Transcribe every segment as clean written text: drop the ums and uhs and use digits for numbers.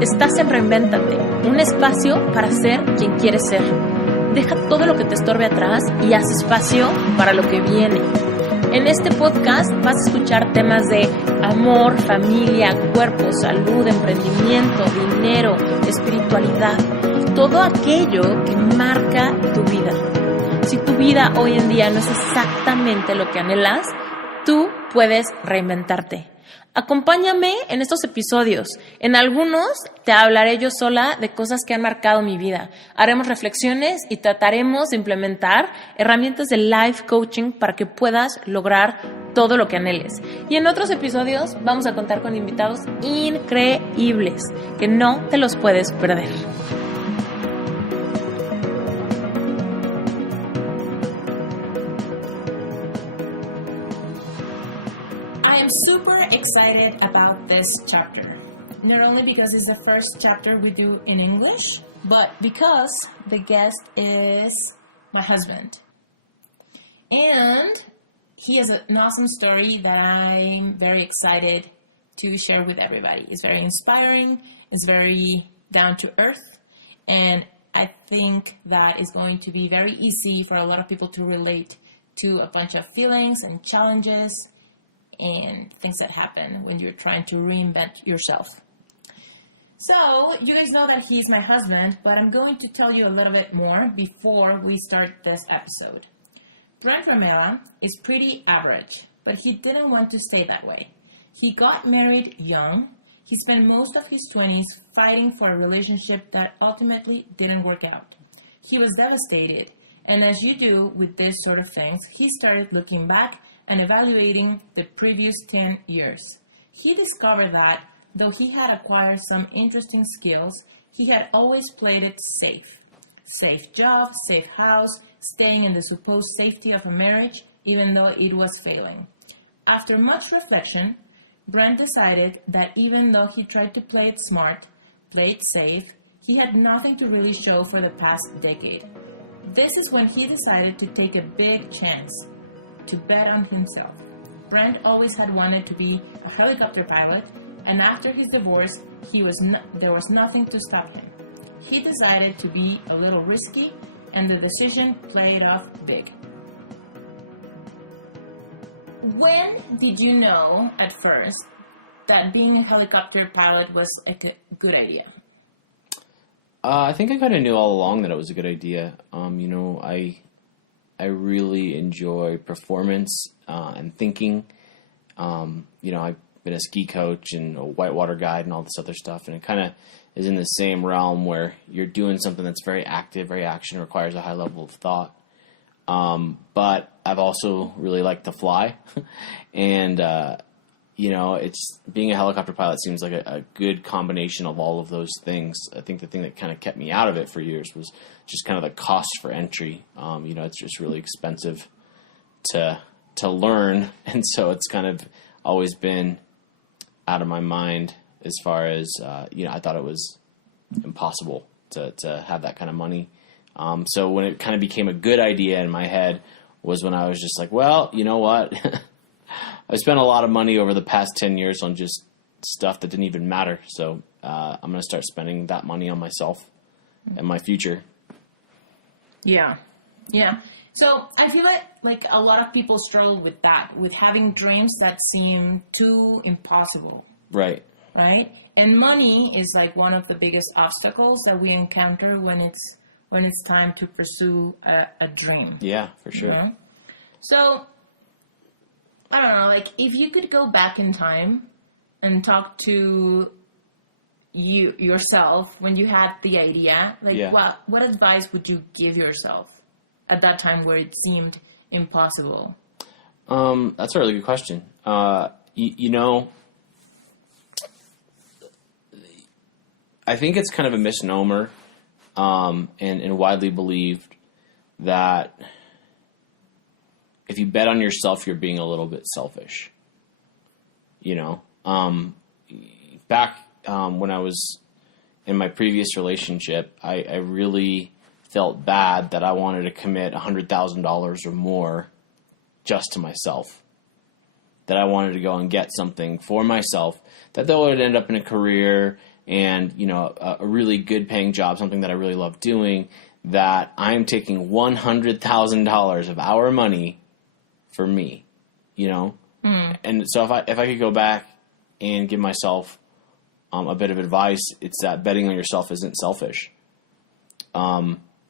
Estás en Reinvéntate, un espacio para ser quien quieres ser. Deja todo lo que te estorbe atrás y haz espacio para lo que viene. En este podcast vas a escuchar temas de amor, familia, cuerpo, salud, emprendimiento, dinero, espiritualidad, todo aquello que marca tu vida. Si tu vida hoy en día no es exactamente lo que anhelas, tú puedes reinventarte. Acompáñame en estos episodios. En algunos te hablaré yo sola de cosas que han marcado mi vida. Haremos reflexiones y trataremos de implementar herramientas de life coaching para que puedas lograr todo lo que anheles. Y en otros episodios vamos a contar con invitados increíbles que no te los puedes perder. I'm super excited about this chapter. Not only because it's the first chapter we do in English, but because the guest is my husband. And he has an awesome story that I'm very excited to share with everybody. It's very inspiring, it's very down to earth, and I think that is going to be very easy for a lot of people to relate to a bunch of feelings and challenges and things that happen when you're trying to reinvent yourself. So, you guys know that he's my husband, but I'm going to tell you a little bit more before we start this episode. Brent Remala is pretty average, but he didn't want to stay that way. He got married young. He spent most of his 20s fighting for a relationship that ultimately didn't work out. He was devastated, and as you do with this sort of things, he started looking back and evaluating the previous 10 years. He discovered that, though he had acquired some interesting skills, he had always played it safe. Safe job, safe house, staying in the supposed safety of a marriage, even though it was failing. After much reflection, Brent decided that even though he tried to play it smart, play it safe, he had nothing to really show for the past decade. This is when he decided to take a big chance, to bet on himself. Brent always had wanted to be a helicopter pilot, and after his divorce, there was nothing to stop him. He decided to be a little risky, and the decision played off big. When did you know at first that being a helicopter pilot was a good idea? I think I kind of knew all along that it was a good idea. I really enjoy performance and thinking. I've been a ski coach and a whitewater guide and all this other stuff, and it kind of is in the same realm where you're doing something that's very active, very action, requires a high level of thought. But I've also really liked to fly, and it's being a helicopter pilot seems like a good combination of all of those things. I think the thing that kind of kept me out of it for years was just kind of the cost for entry. It's just really expensive to learn, and so it's kind of always been out of my mind as far as I thought it was impossible to have that kind of money. So when it kind of became a good idea in my head was when I was just like, well, you know what? I spent a lot of money over the past 10 years on just stuff that didn't even matter. So I'm going to start spending that money on myself and my future. Yeah. So I feel like a lot of people struggle with that, with having dreams that seem too impossible. Right. And money is like one of the biggest obstacles that we encounter when it's time to pursue a dream. Yeah, for sure. You know? So I don't know, like if you could go back in time and talk to yourself when you had the idea, what advice would you give yourself at that time where it seemed impossible? That's a really good question. I think it's kind of a misnomer, and widely believed that if you bet on yourself, you're being a little bit selfish. Back when I was in my previous relationship, I really felt bad that I wanted to commit $100,000 or more just to myself. That I wanted to go and get something for myself that though it would end up in a career and, you know, a really good paying job, something that I really love doing, that I am taking $100,000 of our money for me, you know? And so if I could go back and give myself a bit of advice, it's that betting on yourself isn't selfish.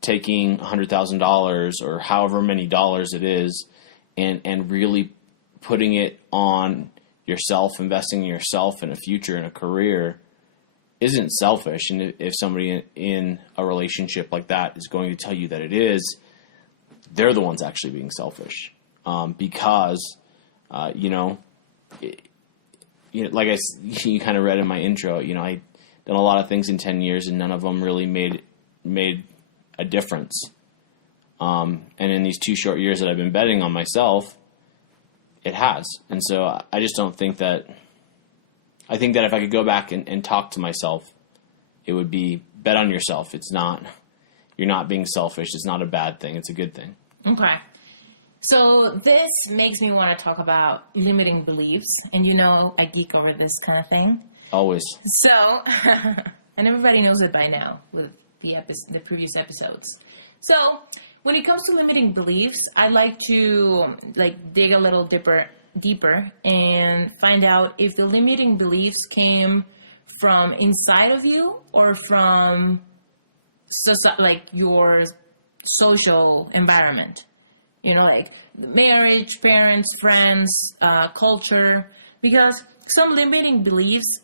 Taking $100,000 or however many dollars it is and really putting it on yourself, investing in yourself in a future and a career isn't selfish. And if somebody in a relationship like that is going to tell you that it is, they're the ones actually being selfish. Because, you know, like you kind of read in my intro, you know, I done a lot of things in 10 years and none of them really made a difference. And in these 2 short years that I've been betting on myself, it has. And so I just don't think that, I think that if I could go back and talk to myself, it would be bet on yourself. It's not, you're not being selfish. It's not a bad thing. It's a good thing. Okay. So this makes me want to talk about limiting beliefs. And you know, I geek over this kind of thing. Always. So, and everybody knows it by now with the previous episodes. So when it comes to limiting beliefs, I like to dig a little deeper and find out if the limiting beliefs came from inside of you or from your social environment. You know, like marriage, parents, friends, culture. Because some limiting beliefs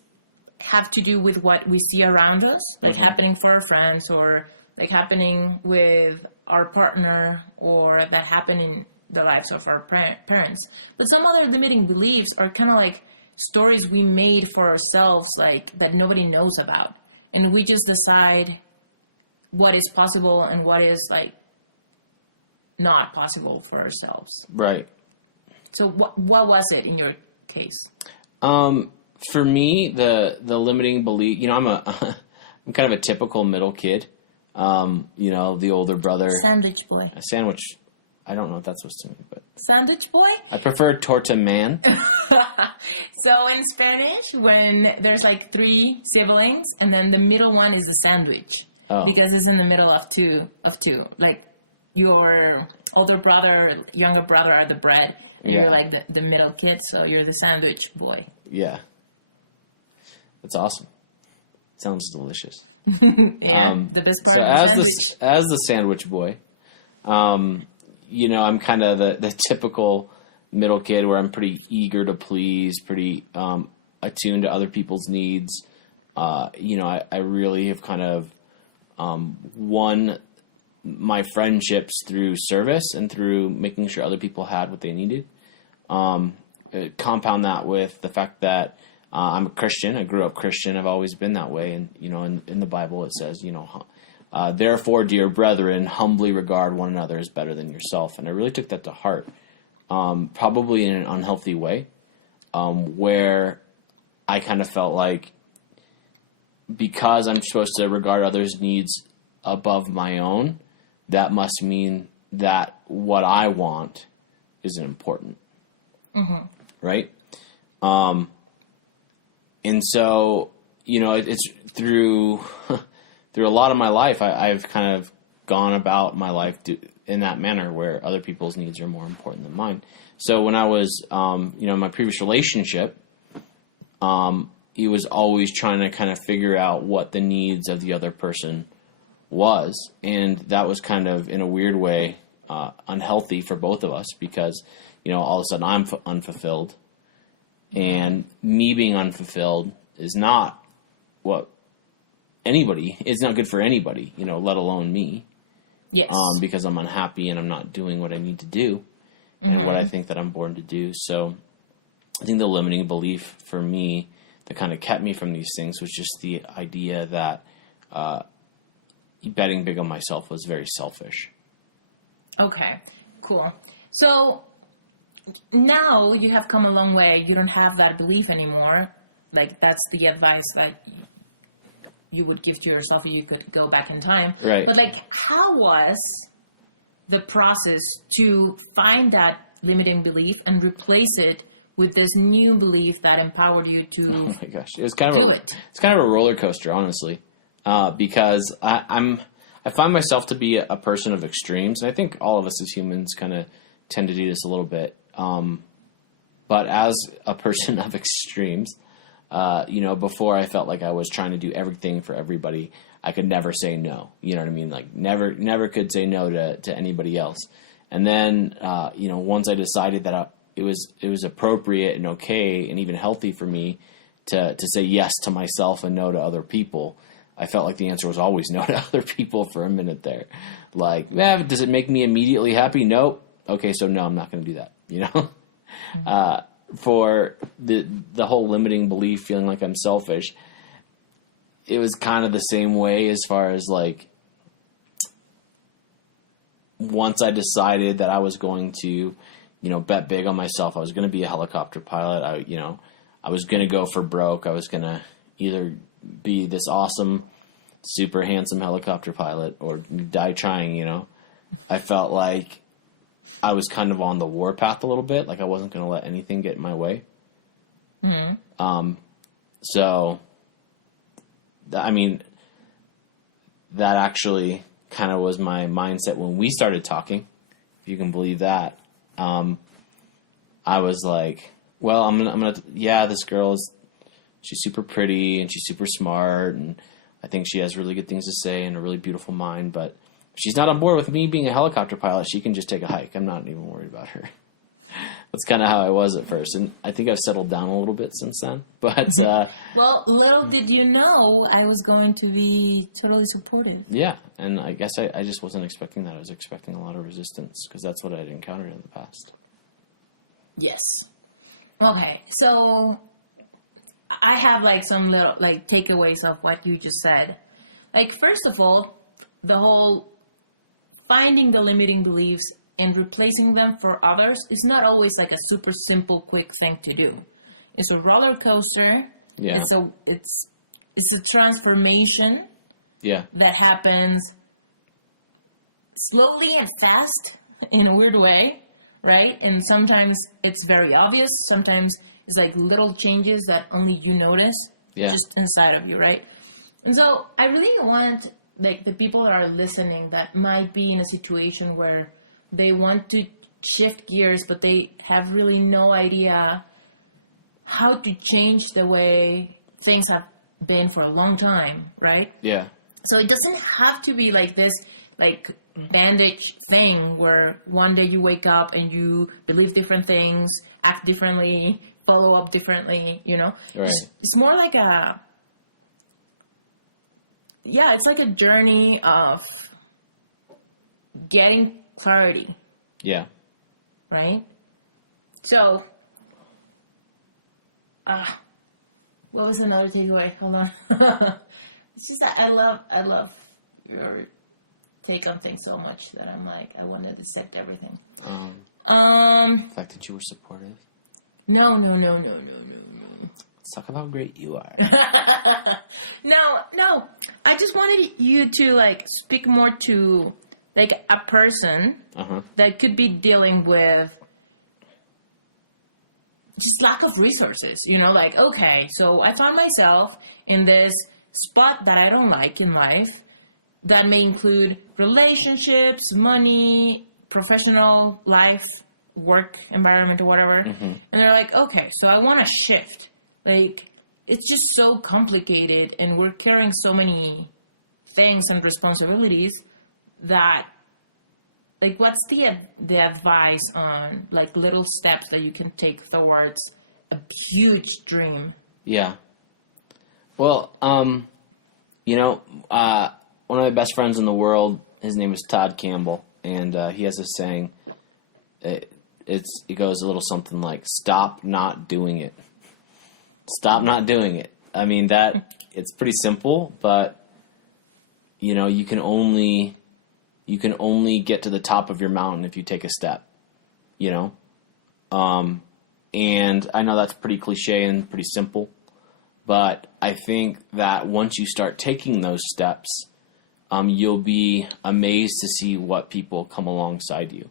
have to do with what we see around us, like happening for our friends or like happening with our partner or that happen in the lives of our parents. But some other limiting beliefs are kind of like stories we made for ourselves, like that nobody knows about. And we just decide what is possible and what is like not possible for ourselves. Right. So what was it in your case? For me, the limiting belief, you know, I'm kind of a typical middle kid. You know, the older brother. Sandwich boy. A sandwich. I don't know what that's supposed to mean, but. Sandwich boy? I prefer torta man. So in Spanish, when there's like 3 siblings and then the middle one is the sandwich. Oh. Because it's in the middle of two. Like your older brother, younger brother are the bread. And you're like the middle kid, so you're the sandwich boy. Yeah. That's awesome. Sounds delicious. Yeah, the best part of the sandwich. As the sandwich boy, you know, I'm kind of the typical middle kid where I'm pretty eager to please, pretty attuned to other people's needs. You know, I really have kind of won my friendships through service and through making sure other people had what they needed. Compound that with the fact that I'm a Christian. I grew up Christian. I've always been that way. And, you know, in the Bible it says, you know, therefore, dear brethren, humbly regard one another as better than yourself. And I really took that to heart, probably in an unhealthy way, where I kind of felt like because I'm supposed to regard others' needs above my own, that must mean that what I want isn't important. Mm-hmm. Right? And so, you know, it's through a lot of my life, I've kind of gone about my life in that manner where other people's needs are more important than mine. So when I was, you know, in my previous relationship, he was always trying to kind of figure out what the needs of the other person was. And that was kind of, in a weird way, unhealthy for both of us because, you know, all of a sudden I'm unfulfilled. And me being unfulfilled is not it's not good for anybody, you know, let alone me. Yes. Because I'm unhappy and I'm not doing what I need to do and what I think that I'm born to do. So I think the limiting belief for me that kind of kept me from these things was just the idea that betting big on myself was very selfish. Okay, cool. So now you have come a long way. You don't have that belief anymore. Like, that's the advice that you would give to yourself if you could go back in time. Right. But, like, how was the process to find that limiting belief and replace it with this new belief that empowered you to Oh my gosh, it was kind of do a, it? it's kind of a roller coaster, honestly, because I find myself to be a person of extremes, and I think all of us as humans kind of tend to do this a little bit. But as a person of extremes, before I felt like I was trying to do everything for everybody, I could never say no. You know what I mean? Like never could say no to anybody else. And then, once I decided that it was appropriate and okay and even healthy for me to say yes to myself and no to other people, I felt like the answer was always no to other people for a minute there. Like, does it make me immediately happy? Nope. Okay, so no, I'm not going to do that. For the whole limiting belief, feeling like I'm selfish, it was kind of the same way as far as like, once I decided that I was going to, bet big on myself, I was going to be a helicopter pilot. I was going to go for broke. I was going to either be this awesome, super handsome helicopter pilot or die trying, I felt like I was kind of on the warpath a little bit. Like I wasn't going to let anything get in my way. Mm-hmm. That actually kind of was my mindset when we started talking, if you can believe that. I was like, well, I'm gonna, this she's super pretty and she's super smart and I think she has really good things to say and a really beautiful mind, but if she's not on board with me being a helicopter pilot, she can just take a hike. I'm not even worried about her. That's kind of how I was at first, and I think I've settled down a little bit since then. But well, little did you know I was going to be totally supportive. Yeah, and I guess I just wasn't expecting that. I was expecting a lot of resistance because that's what I'd encountered in the past. Yes. Okay, so I have like some little like takeaways of what you just said. Like, first of all, the whole finding the limiting beliefs and replacing them for others is not always like a super simple, quick thing to do. It's a roller coaster. Yeah. It's a transformation. Yeah. That happens slowly and fast in a weird way, right? And sometimes it's very obvious. Sometimes it's like little changes that only you notice. Yeah. Just inside of you, right? And so I really want like the people that are listening that might be in a situation where they want to shift gears, but they have really no idea how to change the way things have been for a long time, right? Yeah. So it doesn't have to be like this, like, bandage thing where one day you wake up and you believe different things, act differently, follow up differently, Right. It's more like it's like a journey of getting clarity. Yeah. Right? So, what was another takeaway? Hold on. It's just that I love your take on things so much that I'm like, I want to dissect everything. The fact that you were supportive. No. Let's talk about how great you are. No. I just wanted you to like speak more to like a person that could be dealing with just lack of resources, like, okay, so I found myself in this spot that I don't like in life that may include relationships, money, professional life, work environment or whatever. Mm-hmm. And they're like, okay, so I want to shift. Like, it's just so complicated and we're carrying so many things and responsibilities that, like, what's the advice on, like, little steps that you can take towards a huge dream? Yeah. Well, one of my best friends in the world, his name is Todd Campbell, and he has a saying. It goes a little something like, stop not doing it. Stop not doing it. I mean, it's pretty simple, but, you can only get to the top of your mountain if you take a step, and I know that's pretty cliche and pretty simple, but I think that once you start taking those steps, you'll be amazed to see what people come alongside you.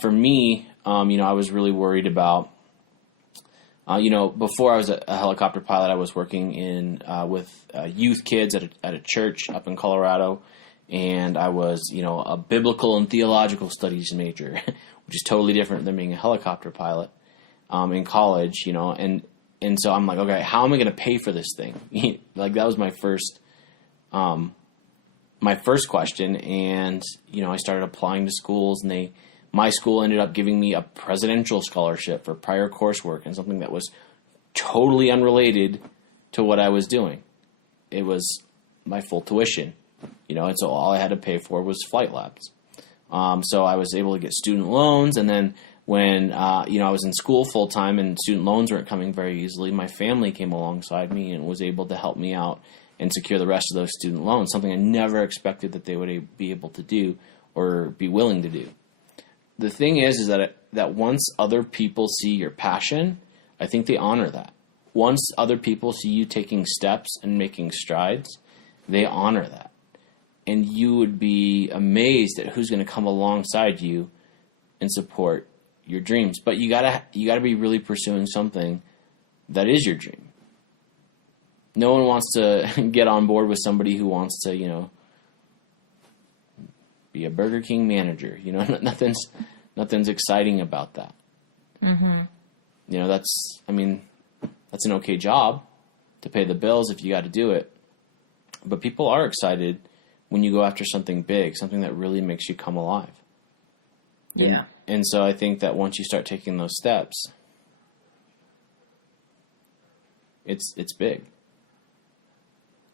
For me, I was really worried about Before I was a helicopter pilot, I was working in with youth kids at a church up in Colorado, and I was, a biblical and theological studies major, which is totally different than being a helicopter pilot in college, and so I'm like, okay, how am I going to pay for this thing? Like, that was my first question, and I started applying to schools, and my school ended up giving me a presidential scholarship for prior coursework and something that was totally unrelated to what I was doing. It was my full tuition, and so all I had to pay for was flight labs. So I was able to get student loans, and then when I was in school full time and student loans weren't coming very easily, my family came alongside me and was able to help me out and secure the rest of those student loans, something I never expected that they would be able to do or be willing to do. The thing is that once other people see your passion, I think they honor that. Once other people see you taking steps and making strides, they honor that. And you would be amazed at who's going to come alongside you and support your dreams. But you gotta be really pursuing something that is your dream. No one wants to get on board with somebody who wants to, be a Burger King manager. Nothing's exciting about that. Mm-hmm. That's an okay job to pay the bills if you got to do it. But people are excited when you go after something big, something that really makes you come alive. Yeah. And so I think that once you start taking those steps, it's big.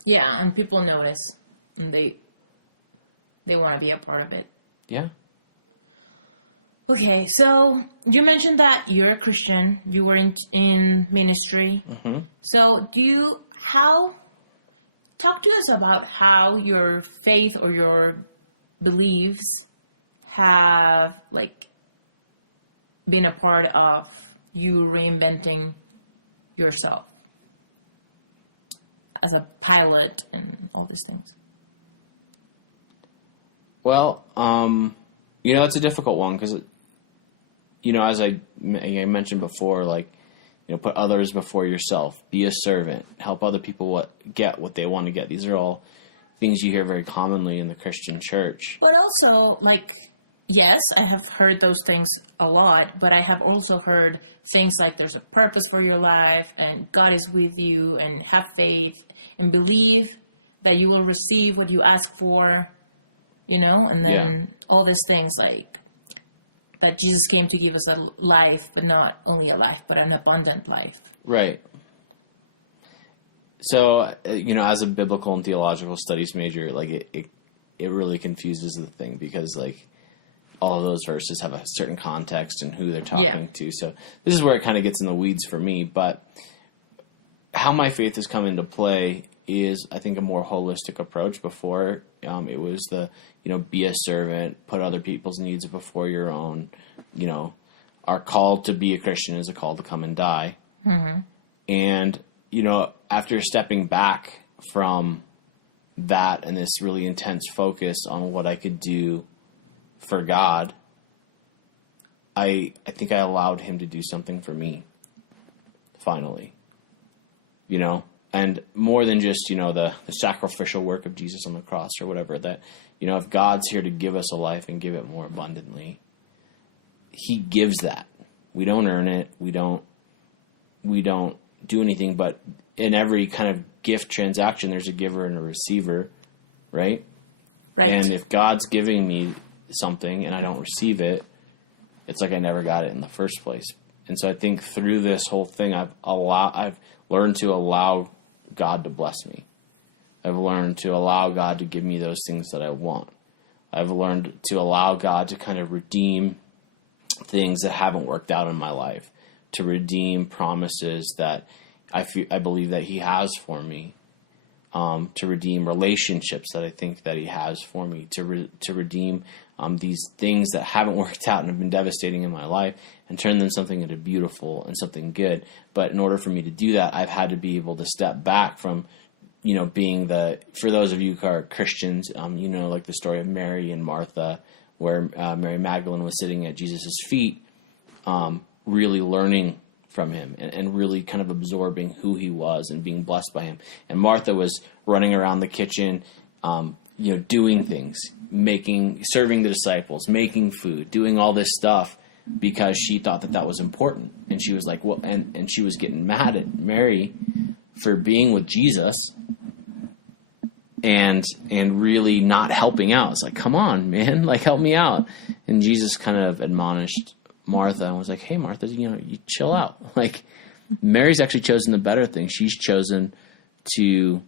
Yeah, and people notice, and they want to be a part of it. Yeah. Okay, so you mentioned that you're a Christian. You were in ministry. Mm-hmm. So talk to us about how your faith or your beliefs have been a part of you reinventing yourself as a pilot and all these things. Well, it's a difficult one because, as I mentioned before, put others before yourself, be a servant, help other people get what they want to get. These are all things you hear very commonly in the Christian church. But also, yes, I have heard those things a lot, but I have also heard things like there's a purpose for your life and God is with you and have faith and believe that you will receive what you ask for, and then all these things that Jesus came to give us a life, but not only a life, but an abundant life. Right. So, as a biblical and theological studies major, it really confuses the thing because, all of those verses have a certain context and who they're talking to. So this is where it kind of gets in the weeds for me. But how my faith has come into play is, I think, a more holistic approach. Before, it was be a servant, put other people's needs before your own. Our call to be a Christian is a call to come and die. Mm-hmm. And, after stepping back from that and this really intense focus on what I could do for God, I think I allowed him to do something for me, finally. And more than just, the sacrificial work of Jesus on the cross or whatever, that, if God's here to give us a life and give it more abundantly, he gives that. We don't earn it. We don't do anything, but in every kind of gift transaction, there's a giver and a receiver, right? Right. And if God's giving me something and I don't receive it, it's like I never got it in the first place. And so I think through this whole thing, I've learned to allow God to bless me. I've learned to allow God to give me those things that I want. I've learned to allow God to kind of redeem things that haven't worked out in my life, to redeem promises that I believe that he has for me, to redeem relationships that I think that he has for me, to redeem these things that haven't worked out and have been devastating in my life and turn them something into beautiful and something good. But in order for me to do that, I've had to be able to step back from, being for those of you who are Christians, like the story of Mary and Martha, where Mary Magdalene was sitting at Jesus' feet, really learning from him and really kind of absorbing who he was and being blessed by him. And Martha was running around the kitchen, doing things, serving the disciples, making food, doing all this stuff because she thought that was important. And she was like, well, and she was getting mad at Mary for being with Jesus and really not helping out. It's like, come on, man, like help me out. And Jesus kind of admonished Martha and was like, hey, Martha, you chill out. Like, Mary's actually chosen the better thing. She's chosen to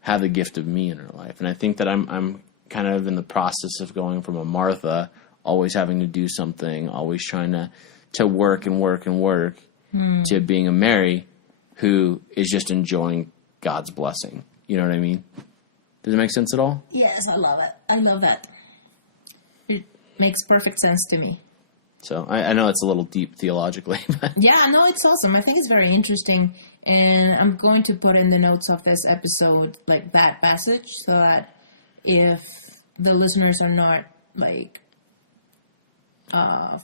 have the gift of me in her life. And I think that I'm kind of in the process of going from a Martha, always having to do something, always trying to work and work and work, to being a Mary who is just enjoying God's blessing. You know what I mean? Does it make sense at all? Yes, I love it. I love that. It makes perfect sense to me. So I know it's a little deep theologically. But yeah, no, it's awesome. I think it's very interesting. And I'm going to put in the notes of this episode, like that passage, so that if the listeners are not like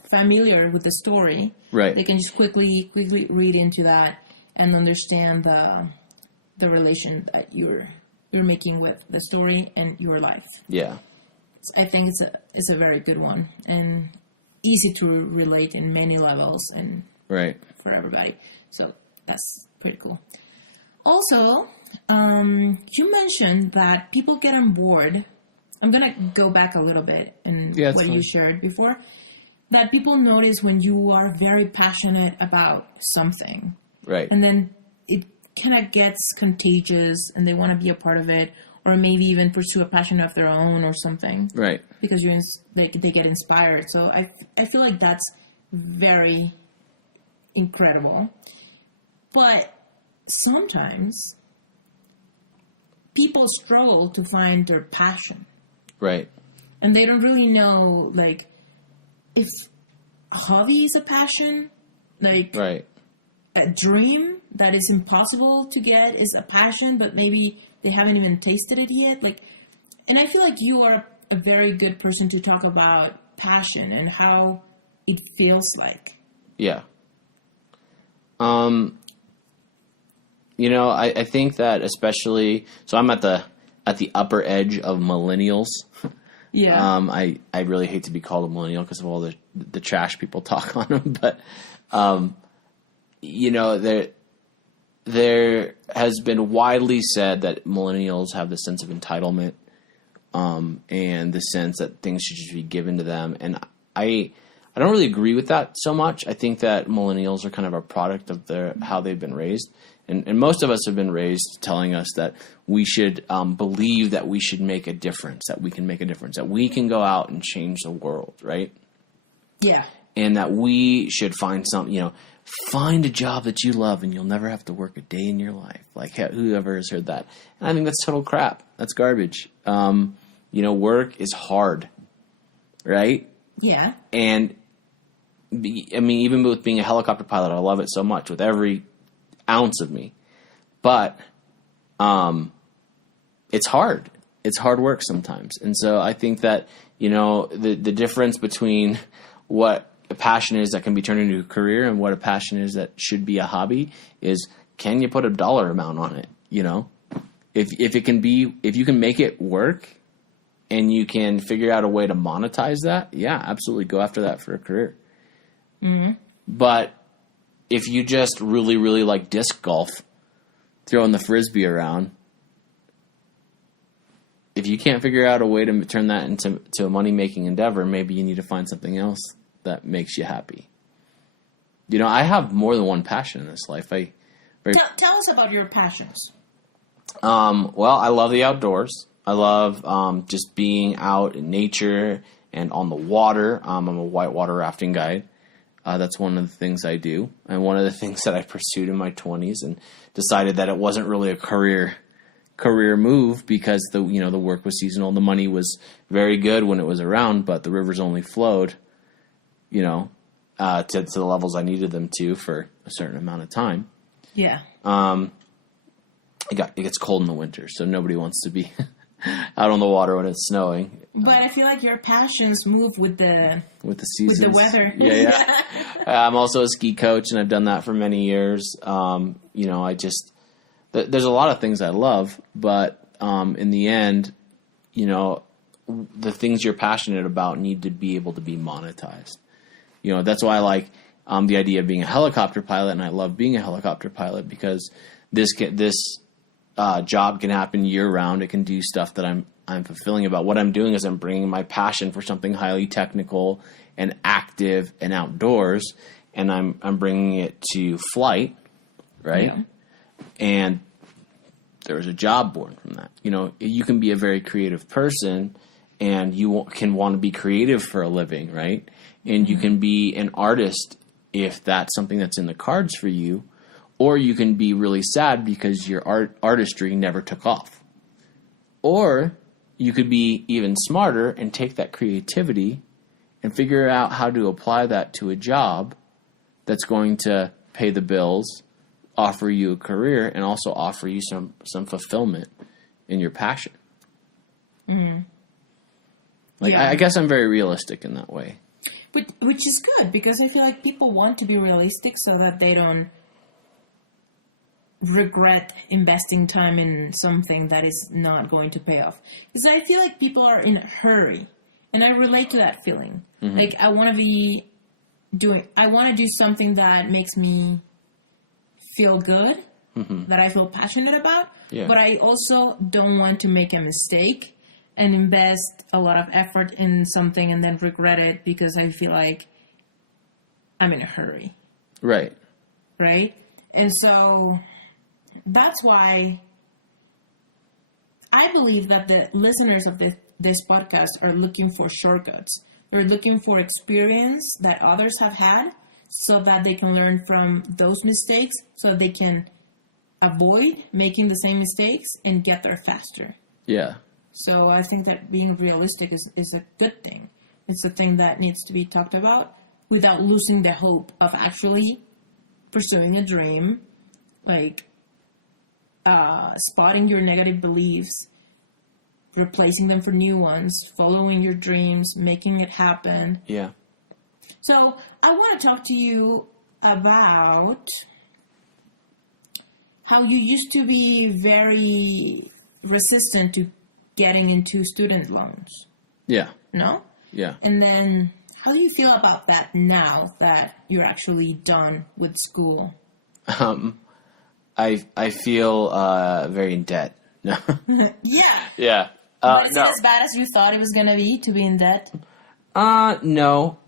familiar with the story, right, they can just quickly read into that and understand the relation that you're making with the story and your life. Yeah, I think it's a very good one and easy to relate in many levels and right for everybody. So that's pretty cool. Also, you mentioned that people get on board. I'm gonna go back a little bit and what you shared before. That people notice when you are very passionate about something, right? And then it kind of gets contagious, and they want to be a part of it, or maybe even pursue a passion of their own or something, right? Because they get inspired. So I feel like that's very incredible. But sometimes people struggle to find their passion, right? And they don't really know, like, if a hobby is a passion, like a dream that is impossible to get is a passion, but maybe they haven't even tasted it yet. Like, and I feel like you are a very good person to talk about passion and how it feels like. Yeah. I think that especially, so I'm at the upper edge of millennials. Yeah. I really hate to be called a millennial because of all the trash people talk on them, but, there has been widely said that millennials have the sense of entitlement, and the sense that things should just be given to them. And I don't really agree with that so much. I think that millennials are kind of a product of how they've been raised. And most of us have been raised telling us that we should believe that we should make a difference, that we can make a difference, that we can go out and change the world, right? Yeah. And that we should find find a job that you love and you'll never have to work a day in your life. Like, whoever has heard that? And I think that's total crap. That's garbage. Work is hard, right? Yeah. And, even with being a helicopter pilot, I love it so much with every ounce of me. But it's hard. It's hard work sometimes. And so I think that, the difference between what a passion is that can be turned into a career and what a passion is that should be a hobby is, can you put a dollar amount on it? If you can make it work and you can figure out a way to monetize that, yeah, absolutely go after that for a career. Mm-hmm. But if you just really, really like disc golf, throwing the frisbee around, if you can't figure out a way to turn that into a money-making endeavor, maybe you need to find something else that makes you happy. I have more than one passion in this life. Tell us about your passions. Well, I love the outdoors. I love just being out in nature and on the water. I'm a whitewater rafting guide. That's one of the things I do, and one of the things that I pursued in my 20s, and decided that it wasn't really a career move because the work was seasonal. The money was very good when it was around, but the rivers only flowed, to the levels I needed them to for a certain amount of time. Yeah. It gets cold in the winter, so nobody wants to be out on the water when it's snowing. But I feel like your passions move with the seasons, with the weather. Yeah. I'm also a ski coach, and I've done that for many years. There's a lot of things I love, but in the end, the things you're passionate about need to be able to be monetized. That's why I like the idea of being a helicopter pilot, and I love being a helicopter pilot because this job can happen year round. It can do stuff that I'm fulfilling about. What I'm doing is I'm bringing my passion for something highly technical and active and outdoors, and I'm bringing it to flight, right? Yeah. And there was a job born from that. You can be a very creative person, and you can want to be creative for a living, right? And you can be an artist if that's something that's in the cards for you, or you can be really sad because your artistry never took off. Or you could be even smarter and take that creativity and figure out how to apply that to a job that's going to pay the bills, offer you a career, and also offer you some fulfillment in your passion. Mm-hmm. I guess I'm very realistic in that way. Which is good, because I feel like people want to be realistic so that they don't regret investing time in something that is not going to pay off. Because I feel like people are in a hurry, and I relate to that feeling. Mm-hmm. Like I want to do something that makes me feel good, mm-hmm. that I feel passionate about, but I also don't want to make a mistake and invest a lot of effort in something and then regret it because I feel like I'm in a hurry. Right. Right? And so that's why I believe that the listeners of this podcast are looking for shortcuts. They're looking for experience that others have had so that they can learn from those mistakes so they can avoid making the same mistakes and get there faster. Yeah. So I think that being realistic is a good thing. It's a thing that needs to be talked about without losing the hope of actually pursuing a dream, like spotting your negative beliefs, replacing them for new ones, following your dreams, making it happen. Yeah. So I want to talk to you about how you used to be very resistant to getting into student loans. Yeah. No? Yeah. And then how do you feel about that now that you're actually done with school? I feel very in debt. No. Yeah. Yeah. But is it as bad as you thought it was going to be in debt? No.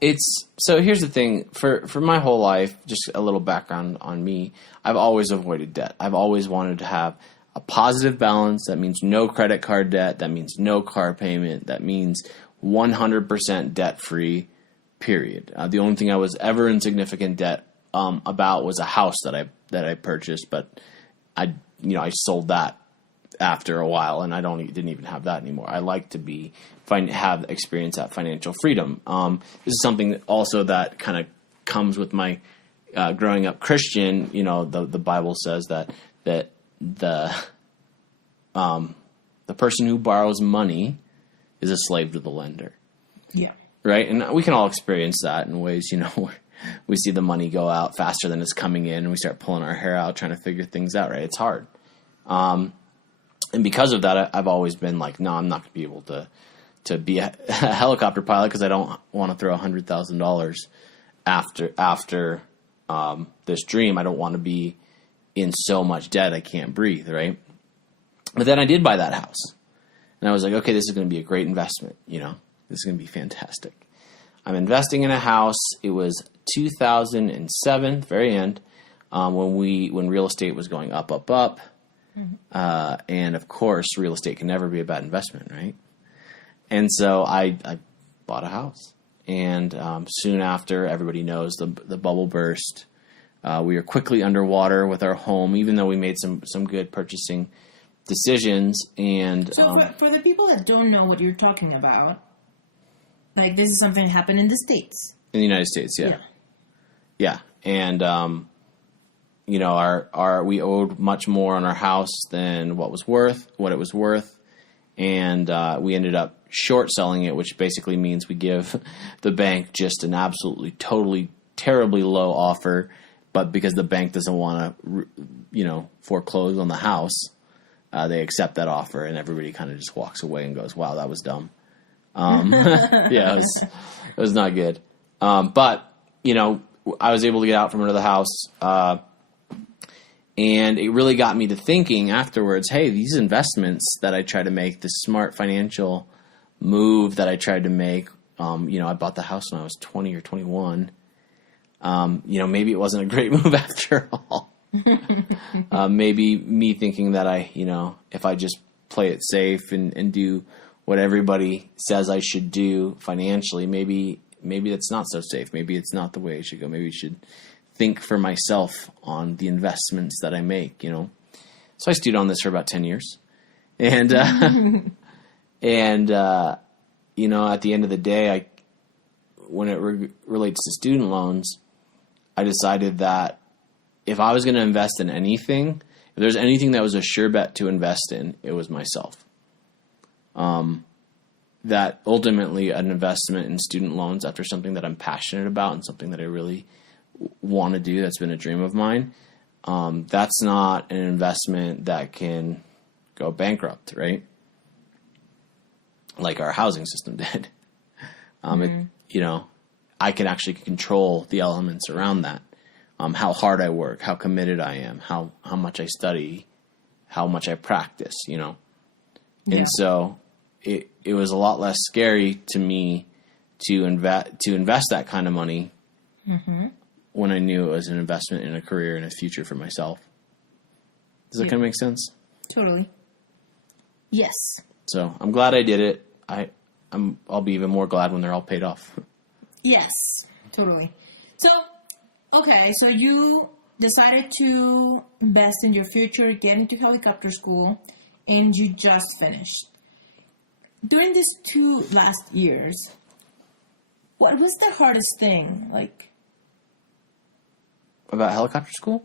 So here's the thing. For my whole life, just a little background on me, I've always avoided debt. I've always wanted to have a positive balance. That means no credit card debt. That means no car payment. That means 100% debt-free, period. The only thing I was ever in significant debt about was a house that I purchased, but I sold that after a while, and didn't even have that anymore. I like to have experience that financial freedom. This is something also that kind of comes with my growing up Christian. The Bible says that the person who borrows money is a slave to the lender. Yeah. Right? And we can all experience that in ways, where we see the money go out faster than it's coming in, and we start pulling our hair out trying to figure things out, right? It's hard. And because of that, I've always been like, no, I'm not going to be able to be a helicopter pilot because I don't want to throw $100,000 after this dream. I don't want to be in so much debt I can't breathe, right? But then I did buy that house. And I was like, okay, this is going to be a great investment, This is going to be fantastic. I'm investing in a house. It was 2007, very end, when real estate was going up. Mm-hmm. And of course, real estate can never be a bad investment, right? And so I bought a house. And soon after, everybody knows the bubble burst. We were quickly underwater with our home, even though we made some good purchasing decisions. And so for the people that don't know what you're talking about, like this is something that happened in the States. In the United States, yeah. Yeah. And, we owed much more on our house than what it was worth. And we ended up short selling it, which basically means we give the bank just an absolutely, totally, terribly low offer. But because the bank doesn't want to, foreclose on the house, they accept that offer, and everybody kind of just walks away and goes, wow, that was dumb. Yeah, it was not good. But, I was able to get out from under the house, and it really got me to thinking afterwards, hey, these investments that I try to make, this smart financial move that I tried to make, I bought the house when I was 20 or 21. Maybe it wasn't a great move after all. Maybe me thinking that if I just play it safe and do what everybody says I should do financially, maybe that's not so safe. Maybe it's not the way it should go. Maybe I should think for myself on the investments that I make, So I stewed on this for about 10 years. And, at the end of the day, when it relates to student loans, I decided that if I was going to invest in anything, if there's anything that was a sure bet to invest in, it was myself. That ultimately an investment in student loans after something that I'm passionate about and something that I really want to do, that's been a dream of mine, that's not an investment that can go bankrupt, right? Like our housing system did. I can actually control the elements around that. How hard I work, how committed I am, how much I study, how much I practice, Yeah. And so it was a lot less scary to me to invest that kind of money when I knew it was an investment in a career and a future for myself. Does that kind of make sense? Totally. Yes. So I'm glad I did it. I'll be even more glad when they're all paid off. Yes, totally. So, okay, so you decided to invest in your future, get into helicopter school, and you just finished. During these 2 last years, what was the hardest thing? About helicopter school?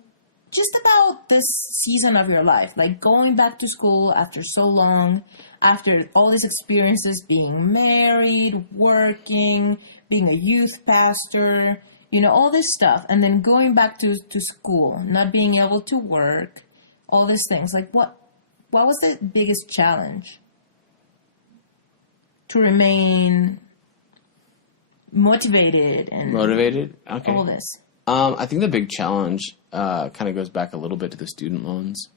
Just about this season of your life, going back to school after so long, after all these experiences, being married, working, being a youth pastor, all this stuff, and then going back to school, not being able to work, all these things. What was the biggest challenge to remain motivated and okay. All this? I think the big challenge kind of goes back a little bit to the student loans.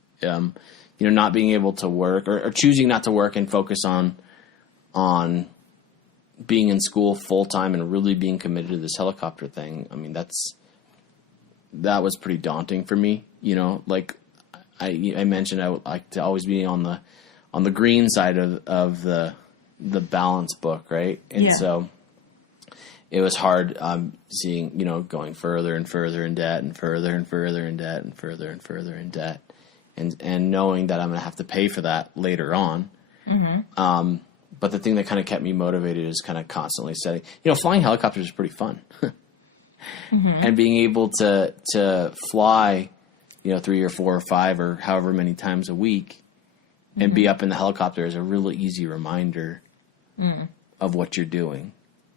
Not being able to work or choosing not to work and focus on being in school full time and really being committed to this helicopter thing. I mean, that was pretty daunting for me. I mentioned, I would like to always be on the green side of the balance book, right? And so it was hard seeing, going further and further in debt and further and further in debt and further and further in debt and knowing that I'm going to have to pay for that later on. Mm-hmm. But the thing that kind of kept me motivated is kind of constantly setting, flying helicopters is pretty fun. Mm-hmm. And being able to fly, 3 or 4 or 5 or however many times a week and be up in the helicopter is a really easy reminder of what you're doing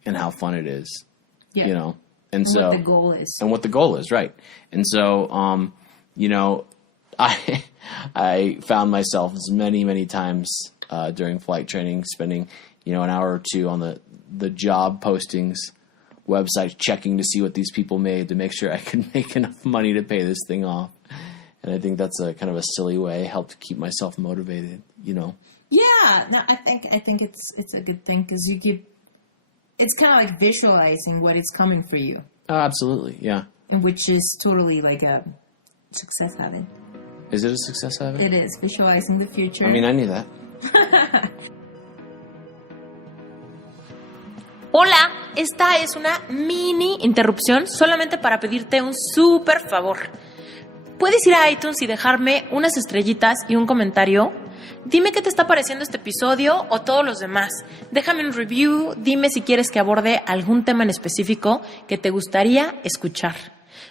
and how fun it is, and so what the goal is. And what the goal is, right. And so, I found myself many, many times during flight training spending, an hour or 2 on the job postings website checking to see what these people made to make sure I could make enough money to pay this thing off. And I think that's a kind of a silly way, helped keep myself motivated, Yeah, no, I think it's a good thing because it's kind of like visualizing what is coming for you. Oh, absolutely, yeah. And which is totally like a success habit. Is it a success habit? It is, visualizing the future. I mean, I knew that. Hola, esta es una mini interrupción solamente para pedirte un súper favor. ¿Puedes ir a iTunes y dejarme unas estrellitas y un comentario? Dime qué te está pareciendo este episodio o todos los demás. Déjame un review, dime si quieres que aborde algún tema en específico que te gustaría escuchar.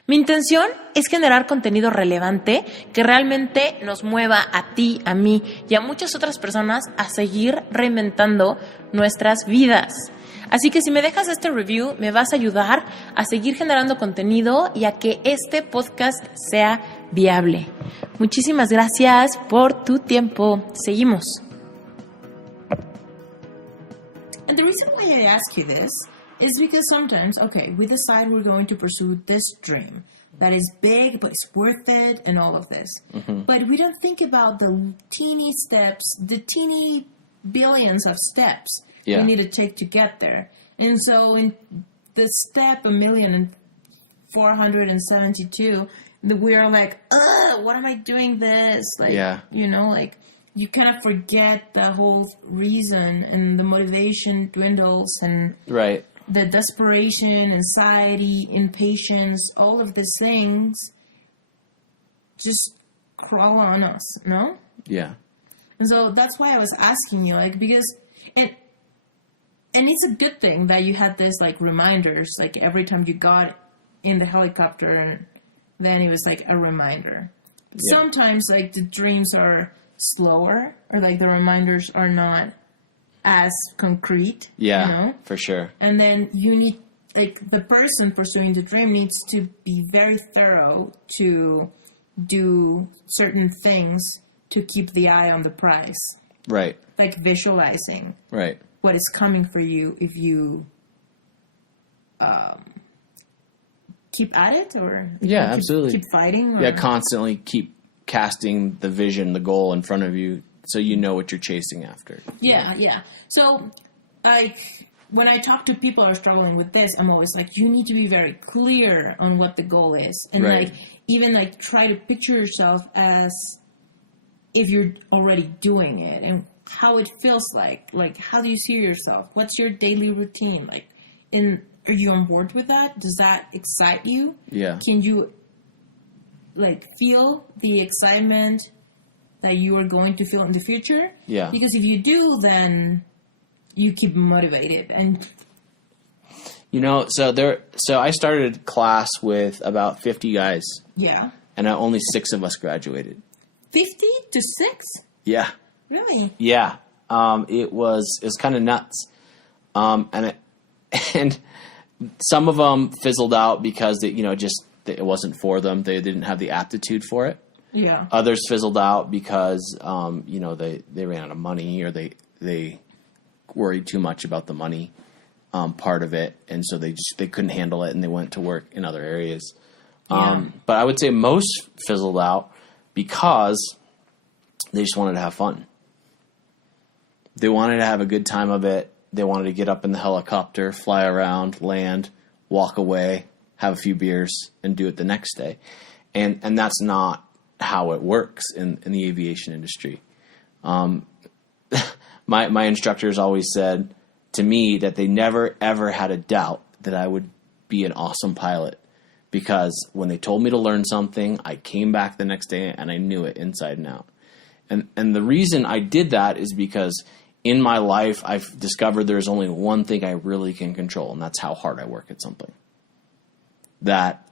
Mi intención es generar contenido relevante que realmente nos mueva a ti, a mí y a muchas otras personas a seguir reinventando nuestras vidas. Así que si me dejas este review, me vas a ayudar a seguir generando contenido y a que este podcast sea viable. Muchísimas gracias por tu tiempo. Seguimos. And the reason why I ask you this is because sometimes, okay, we decide we're going to pursue this dream that is big, but it's worth it, and all of this. But we don't think about the teeny steps, the teeny billions of steps we need to take to get there. And so in the step 1,472, we are like, ugh, what am I doing this? Like, you know, like, you kind of forget the whole reason, and the motivation dwindles, and the desperation, anxiety, impatience, all of these things just crawl on us, no? Yeah. And so that's why I was asking you, like, because, and it's a good thing that you had this, like, reminders, like, every time you got in the helicopter, and then it was, like, a reminder. Yeah. Sometimes, like, the dreams are slower, or, like, the reminders are not as concrete. Yeah, you know? For sure. And then you need, like, the person pursuing the dream needs to be very thorough to do certain things to keep the eye on the prize. Right. Like visualizing. Right. What is coming for you if you keep at it, or absolutely keep fighting. Or? Yeah, constantly keep casting the vision, the goal in front of you, so you know what you're chasing after. Yeah. So, like, when I talk to people who are struggling with this, I'm always like, you need to be very clear on what the goal is, and like even like try to picture yourself as if you're already doing it, and how it feels like how do you see yourself? What's your daily routine like? Are you on board with that? Does that excite you? Yeah. Can you like feel the excitement that you are going to feel in the future? Yeah. Because if you do, then you keep motivated. And you know, so I started class with about 50 guys. Yeah. And only 6 of us graduated. 50 to 6? Yeah. Really? Yeah. It was kind of nuts. And some of them fizzled out because it wasn't for them. They didn't have the aptitude for it. Yeah. Others fizzled out because they ran out of money, or they worried too much about the money part of it, and so they couldn't handle it, and they went to work in other areas. But I would say most fizzled out because they just wanted to have fun. They wanted to have a good time of it. They wanted to get up in the helicopter, fly around, land, walk away, have a few beers, and do it the next day. And that's not how it works in the aviation industry. My instructors always said to me that they never, ever had a doubt that I would be an awesome pilot, because when they told me to learn something, I came back the next day and I knew it inside and out. And the reason I did that is because in my life, I've discovered there's only one thing I really can control, and that's how hard I work at something. That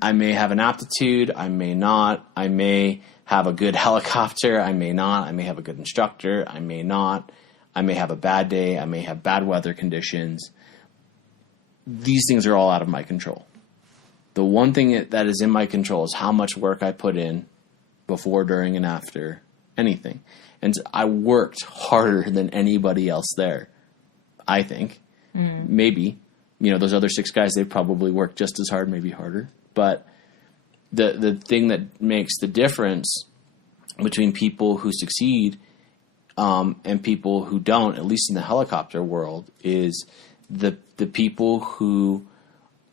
I may have an aptitude, I may not, I may have a good helicopter, I may not, I may have a good instructor, I may not, I may have a bad day, I may have bad weather conditions. These things are all out of my control. The one thing that is in my control is how much work I put in before, during, and after anything. And I worked harder than anybody else there, I think. Maybe. Those other 6 guys, they probably worked just as hard, maybe harder. But the thing that makes the difference between people who succeed and people who don't, at least in the helicopter world, is the people who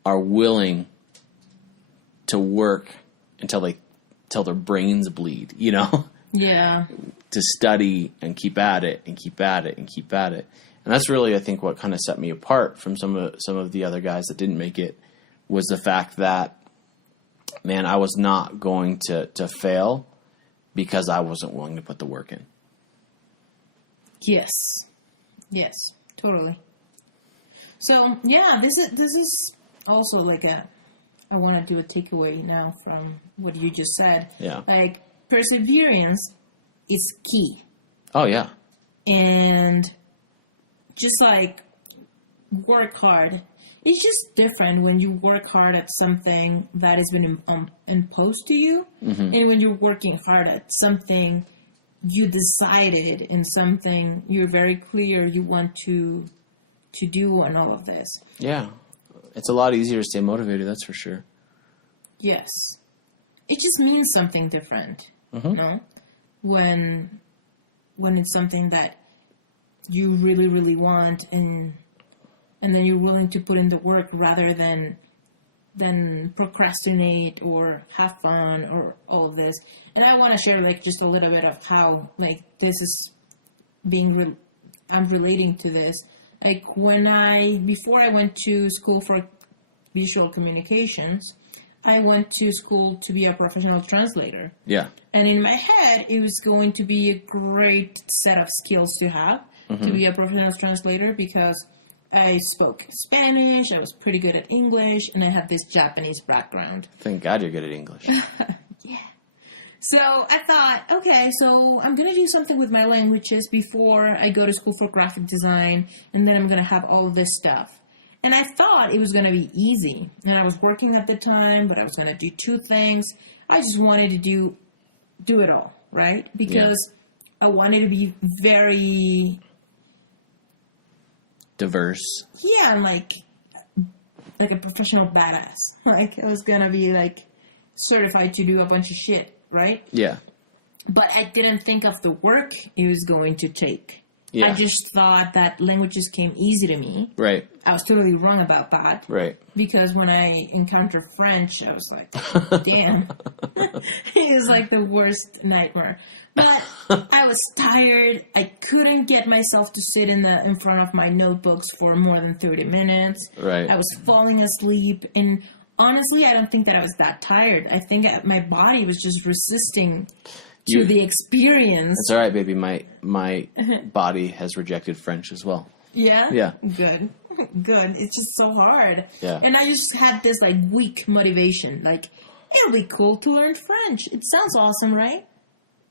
are willing to work until their brains bleed, Yeah. To study and keep at it and keep at it and keep at it. And that's really, I think, what kind of set me apart from some of the other guys that didn't make it, was the fact that, man, I was not going to fail because I wasn't willing to put the work in. Yes, totally. So yeah, this is also like a I want to do a takeaway now from what you just said. Yeah. Like, perseverance is key. Oh, yeah. And just like work hard. It's just different when you work hard at something that has been imposed to you, and when you're working hard at something you decided and something you're very clear you want to do and all of this. Yeah. It's a lot easier to stay motivated, that's for sure. Yes. It just means something different, no? When it's something that you really, really want and then you're willing to put in the work rather than procrastinate or have fun or all of this. And I want to share like just a little bit of how like this is I'm relating to this. Like before I went to school for visual communications, I went to school to be a professional translator. Yeah. And in my head, it was going to be a great set of skills to have to be a professional translator because I spoke Spanish, I was pretty good at English, and I had this Japanese background. Thank God you're good at English. Yeah. So I thought, okay, so I'm going to do something with my languages before I go to school for graphic design, and then I'm going to have all of this stuff. And I thought it was going to be easy. And I was working at the time, but I was going to do two things. I just wanted to do it all, right? Because I wanted to be very... diverse. Yeah, like a professional badass. Like, I was going to be, like, certified to do a bunch of shit, right? Yeah. But I didn't think of the work it was going to take. Yeah. I just thought that languages came easy to me. Right. I was totally wrong about that. Right. Because when I encountered French, I was like, damn. It was like the worst nightmare. But I was tired. I couldn't get myself to sit in front of my notebooks for more than 30 minutes. Right. I was falling asleep. And honestly, I don't think that I was that tired. I think my body was just resisting to the experience. That's all right, baby. My body has rejected French as well. Yeah? Yeah. Good. It's just so hard. Yeah. And I just had this, like, weak motivation. Like, it'll be cool to learn French. It sounds awesome, right?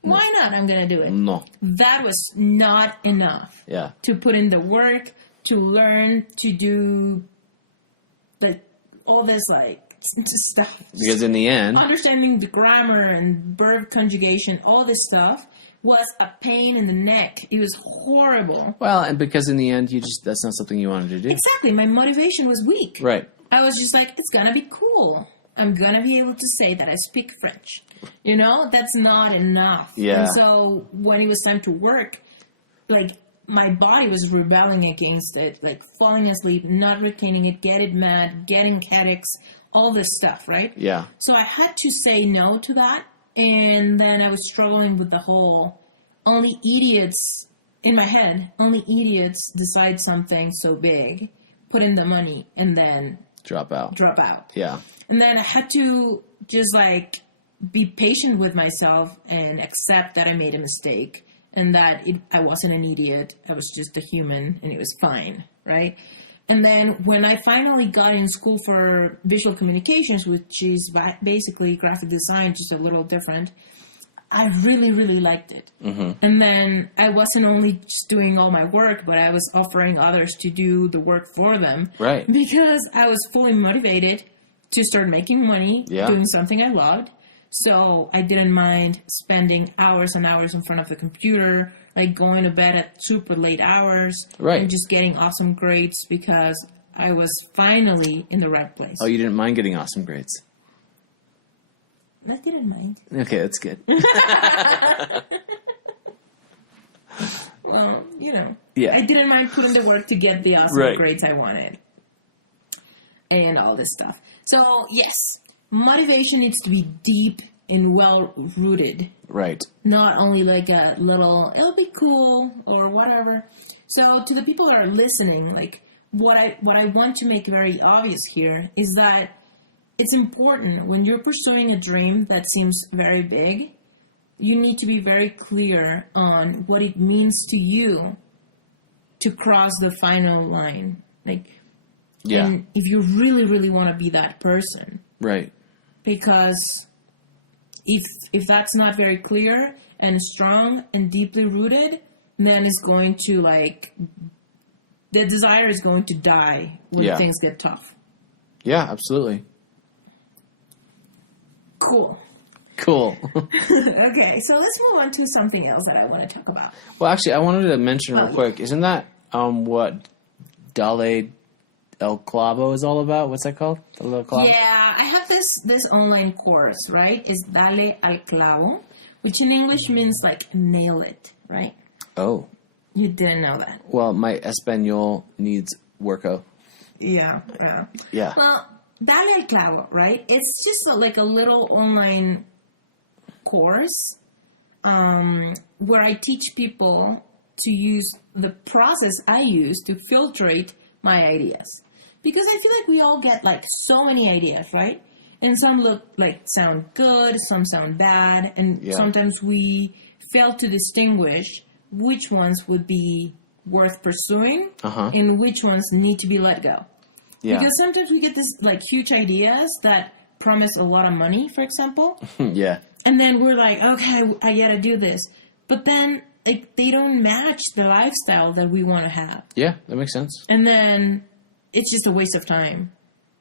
Why not? I'm going to do it. No. That was not enough. Yeah. To put in the work, to learn, to do, like, all this, like, stuff. Because in the end... understanding the grammar and verb conjugation, all this stuff was a pain in the neck. It was horrible. Well, and because in the end, that's not something you wanted to do. Exactly. My motivation was weak. Right. I was just like, it's going to be cool. I'm going to be able to say that I speak French. You know, that's not enough. Yeah. And so when it was time to work, like, my body was rebelling against it, like falling asleep, not retaining it, getting mad, getting headaches, all this stuff, right? Yeah. So I had to say no to that. And then I was struggling with the whole only idiots in my head, only idiots decide something so big, put in the money, and then drop out. Yeah. And then I had to just like be patient with myself and accept that I made a mistake and that I wasn't an idiot. I was just a human and it was fine, right? And then when I finally got in school for visual communications, which is basically graphic design, just a little different, I really, really liked it. Mm-hmm. And then I wasn't only just doing all my work, but I was offering others to do the work for them. Right. Because I was fully motivated to start making money, doing something I loved. So I didn't mind spending hours and hours in front of the computer, like going to bed at super late hours. Right. And just getting awesome grades because I was finally in the right place. Oh, you didn't mind getting awesome grades? I didn't mind. Okay, that's good. Well, you know. Yeah. I didn't mind putting the work to get the awesome grades I wanted. And all this stuff. So, yes, motivation needs to be deep and well-rooted. Right. Not only like a little, it'll be cool or whatever. So, to the people that are listening, like, what I want to make very obvious here is that it's important when you're pursuing a dream that seems very big, you need to be very clear on what it means to you to cross the final line. Like, and if you really, really want to be that person, Right. Because if that's not very clear and strong and deeply rooted, then it's going to the desire is going to die when things get tough. Yeah, absolutely. Cool. Okay, so let's move on to something else that I want to talk about. Well, actually, I wanted to mention real quick. Isn't that what Dale El Clavo is all about? What's that called? Dale El Clavo? Yeah, I have this online course, right? It's Dale al Clavo, which in English means nail it, right? Oh. You didn't know that. Well, my Espanol needs worko. Yeah. Well, Dale al Clavo, right? It's just a little online course where I teach people to use the process I use to filtrate my ideas. Because I feel like we all get so many ideas, right? And some sound good, some sound bad, and sometimes we fail to distinguish which ones would be worth pursuing and which ones need to be let go. Yeah. Because sometimes we get this huge ideas that promise a lot of money, for example. Yeah. And then we're like, okay, I gotta do this. But then they don't match the lifestyle that we want to have. Yeah, that makes sense. And then it's just a waste of time.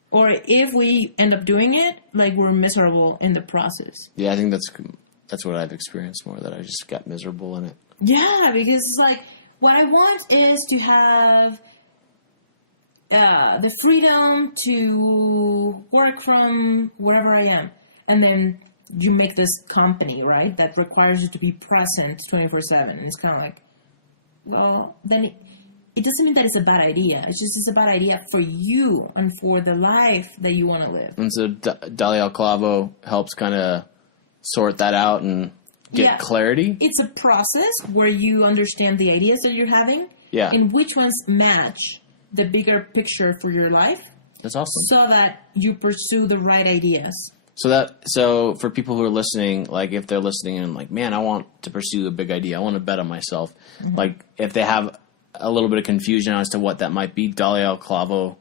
Or if we end up doing it, we're miserable in the process. Yeah, I think that's what I've experienced more, that I just got miserable in it. Yeah, because it's what I want is to have the freedom to work from wherever I am. And then you make this company, right, that requires you to be present 24/7. And it's kind of well, then it doesn't mean that it's a bad idea. It's a bad idea for you and for the life that you want to live. And so Dale El Clavo helps kind of sort that out and get clarity? It's a process where you understand the ideas that you're having and which ones match the bigger picture for your life. That's awesome. So that you pursue the right ideas. So for people who are listening, if they're listening and man, I want to pursue a big idea. I want to bet on myself. Mm-hmm. If they have a little bit of confusion as to what that might be, Dale El Clavo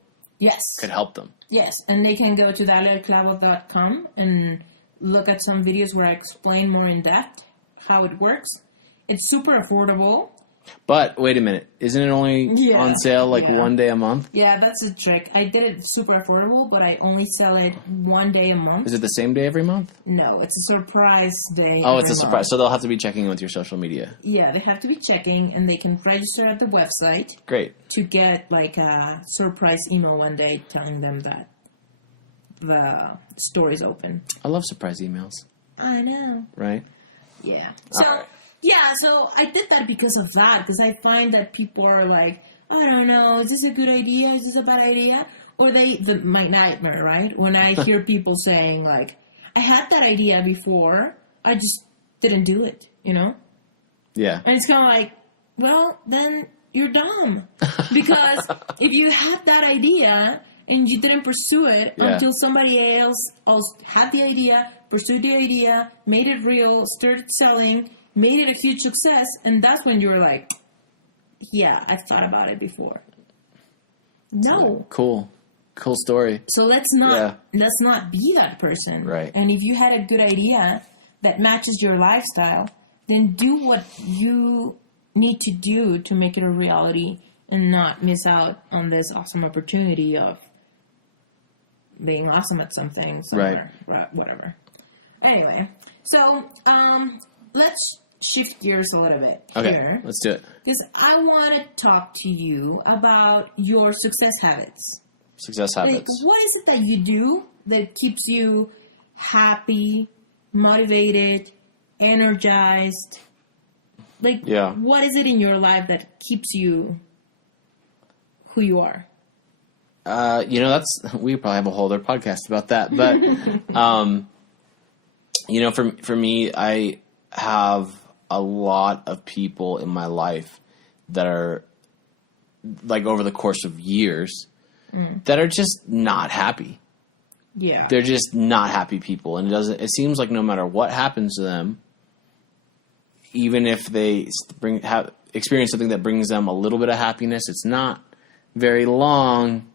could help them. Yes, and they can go to daleelclavo.com and look at some videos where I explain more in depth how it works. It's super affordable. But wait a minute, isn't it only on sale 1 day a month? Yeah, that's a trick. I did it super affordable, but I only sell it 1 day a month. Is it the same day every month? No, it's a surprise day. Oh, it's a surprise. So they'll have to be checking in with your social media. Yeah, they have to be checking, and they can register at the website. Great. To get a surprise email one day telling them that the store is open. I love surprise emails. I know. Right? Yeah. So, so I did that because of that, because I find that people are I don't know, is this a good idea? Is this a bad idea? Or my nightmare, right? When I hear people saying, I had that idea before, I just didn't do it, Yeah. And it's kind of well, then you're dumb. Because if you had that idea and you didn't pursue it until somebody else had the idea, pursued the idea, made it real, started selling, made it a huge success, and that's when you were I thought about it before. No. Cool story. So let's not be that person. Right. And if you had a good idea that matches your lifestyle, then do what you need to do to make it a reality and not miss out on this awesome opportunity of being awesome at something. Right. Whatever. Anyway, so let's shift gears a little bit here. Let's do it. Because I want to talk to you about your success habits. Success habits. What is it that you do that keeps you happy, motivated, energized? What is it in your life that keeps you who you are? We probably have a whole other podcast about that. But, for me, I have a lot of people in my life that are over the course of years that are just not happy. Yeah. They're just not happy people. And it seems like no matter what happens to them, even if they experience something that brings them a little bit of happiness, it's not very long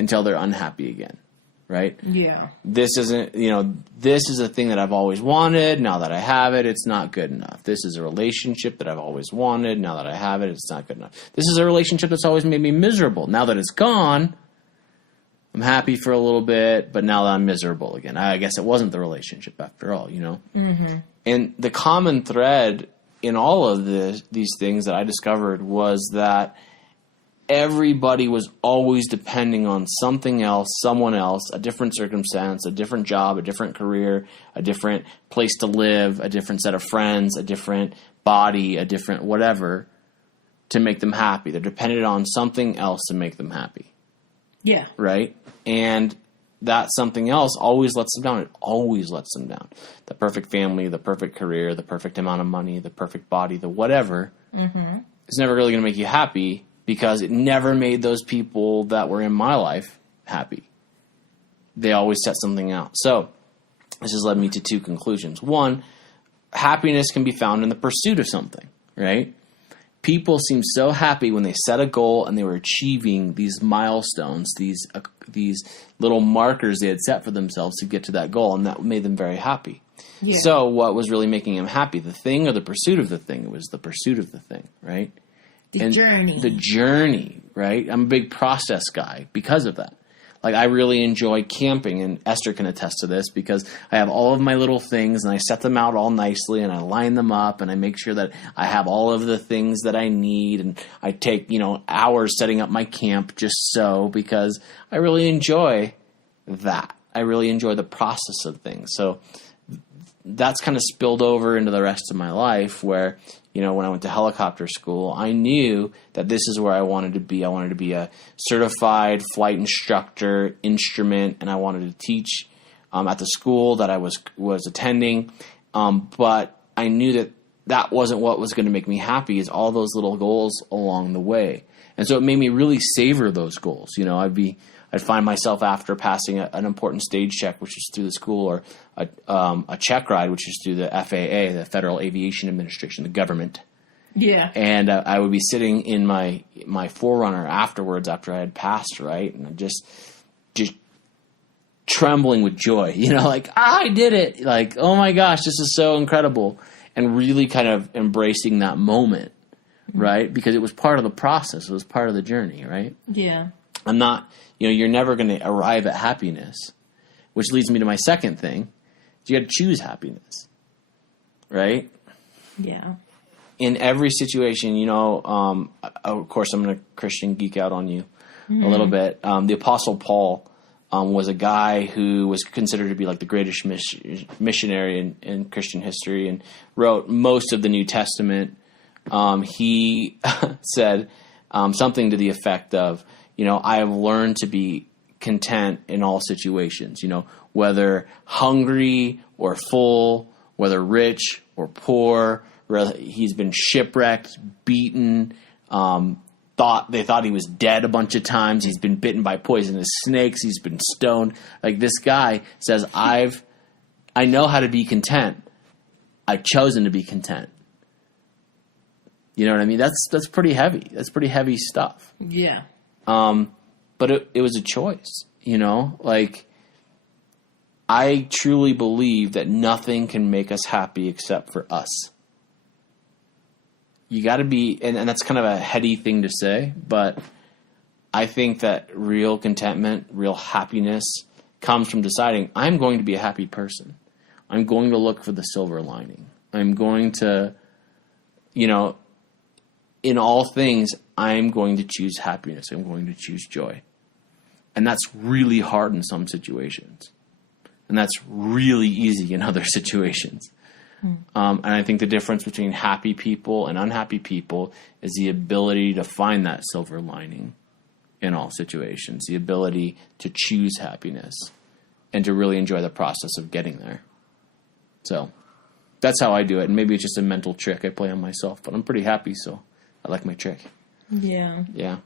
until they're unhappy again. right? Yeah. This isn't, this is a thing that I've always wanted. Now that I have it, it's not good enough. This is a relationship that I've always wanted. Now that I have it, it's not good enough. This is a relationship that's always made me miserable. Now that it's gone, I'm happy for a little bit, but now that I'm miserable again. I guess it wasn't the relationship after all, Mm-hmm. And the common thread in all of these things that I discovered was that everybody was always depending on something else, someone else, a different circumstance, a different job, a different career, a different place to live, a different set of friends, a different body, a different whatever to make them happy. They're dependent on something else to make them happy. Yeah. Right? And that something else always lets them down. It always lets them down. The perfect family, the perfect career, the perfect amount of money, the perfect body, the whatever is never really going to make you happy because it never made those people that were in my life happy. They always set something out. So this has led me to two conclusions. One, happiness can be found in the pursuit of something, right? People seem so happy when they set a goal and they were achieving these milestones, these little markers they had set for themselves to get to that goal, and that made them very happy. Yeah. So what was really making them happy, the thing or the pursuit of the thing? It was the pursuit of the thing, right? The journey, right? I'm a big process guy because of that. Like, I really enjoy camping, and Esther can attest to this because I have all of my little things, and I set them out all nicely, and I line them up, and I make sure that I have all of the things that I need, and I take, hours setting up my camp just so, because I really enjoy that. I really enjoy the process of things. So that's kind of spilled over into the rest of my life where, when I went to helicopter school, I knew that this is where I wanted to be. I wanted to be a certified flight instructor, instrument, and I wanted to teach at the school that I was attending. But I knew that wasn't what was going to make me happy, is all those little goals along the way. And so it made me really savor those goals. I'd find myself after passing an important stage check, which is through the school, or a check ride, which is through the FAA, the Federal Aviation Administration, the government. Yeah. And I would be sitting in my Forerunner afterwards after I had passed, right? And just trembling with joy, like, I did it. Like, oh my gosh, this is so incredible. And really kind of embracing that moment, right? Because it was part of the process. It was part of the journey, right? Yeah. I'm not, you're never going to arrive at happiness, which leads me to my second thing. You got to choose happiness, right? Yeah. In every situation, of course, I'm going to Christian geek out on you a little bit. The Apostle Paul was a guy who was considered to be like the greatest missionary in Christian history and wrote most of the New Testament. He said something to the effect of, I have learned to be content in all situations, whether hungry or full, whether rich or poor. He's been shipwrecked, beaten, they thought he was dead a bunch of times. He's been bitten by poisonous snakes. He's been stoned. Like, this guy says, I know how to be content. I've chosen to be content. You know what I mean? That's pretty heavy. That's pretty heavy stuff. Yeah. But it was a choice, like, I truly believe that nothing can make us happy except for us. You got to be, and that's kind of a heady thing to say, but I think that real contentment, real happiness comes from deciding I'm going to be a happy person. I'm going to look for the silver lining. I'm going to, in all things, I'm going to choose happiness. I'm going to choose joy. And that's really hard in some situations. And that's really easy in other situations. And I think the difference between happy people and unhappy people is the ability to find that silver lining in all situations, the ability to choose happiness and to really enjoy the process of getting there. So that's how I do it. And maybe it's just a mental trick I play on myself, but I'm pretty happy, so I like my trick. Yeah. Yeah.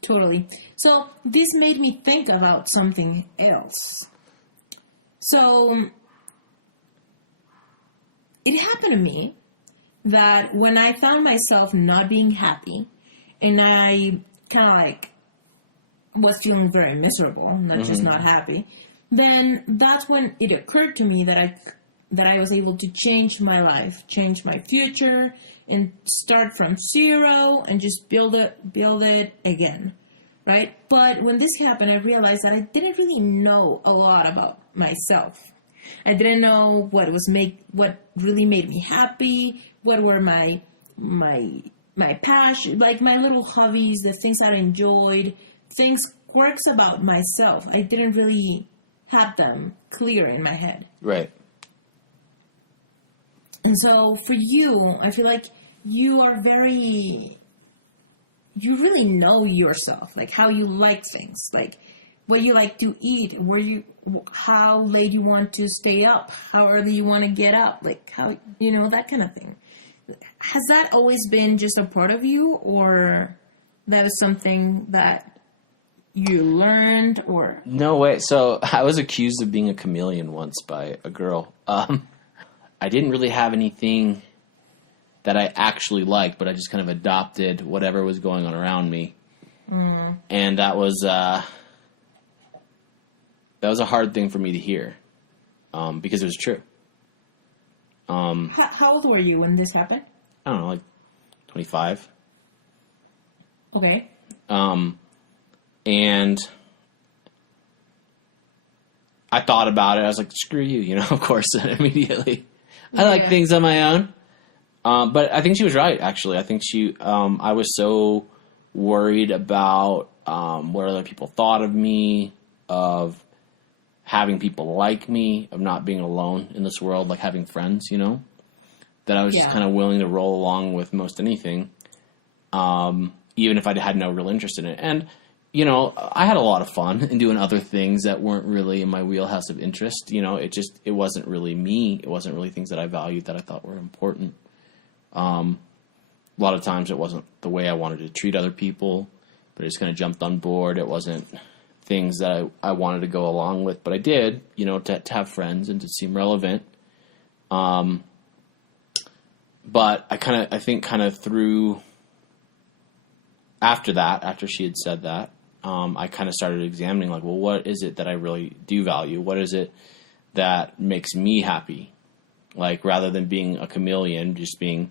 Totally. So this made me think about something else. So it happened to me that when I found myself not being happy, and I kind of like was feeling very miserable, not just not happy, then that's when it occurred to me that I was able to change my life, change my future, and start from zero and just build it again, right? But when this happened, I realized that I didn't really know a lot about myself. I didn't know what really made me happy, what were my passion, like my little hobbies, the things that I enjoyed, quirks about myself. I didn't really have them clear in my head. Right. And so for you, I feel like you really know yourself, like how you like things, like what you like to eat, how late you want to stay up, how early you want to get up, like how, that kind of thing. Has that always been just a part of you, or that was something that you learned, or? No way. So I was accused of being a chameleon once by a girl. I didn't really have anything that I actually liked, but I just kind of adopted whatever was going on around me. Mm. And that was a hard thing for me to hear, because it was true. How old were you when this happened? I don't know, like 25. Okay. And I thought about it. I was like, screw you, of course, immediately. I like things on my own. But I think she was right, actually. I think I was so worried about what other people thought of me, of having people like me, of not being alone in this world, like having friends, that I was just kind of willing to roll along with most anything, even if I had no real interest in it. And, I had a lot of fun in doing other things that weren't really in my wheelhouse of interest. It wasn't really me. It wasn't really things that I valued that I thought were important. A lot of times it wasn't the way I wanted to treat other people, but I just kind of jumped on board. It wasn't things that I wanted to go along with, but I did, to have friends and to seem relevant. But I think through after she had said that, I kind of started examining, like, well, what is it that I really do value? What is it that makes me happy? Like, rather than being a chameleon, just being,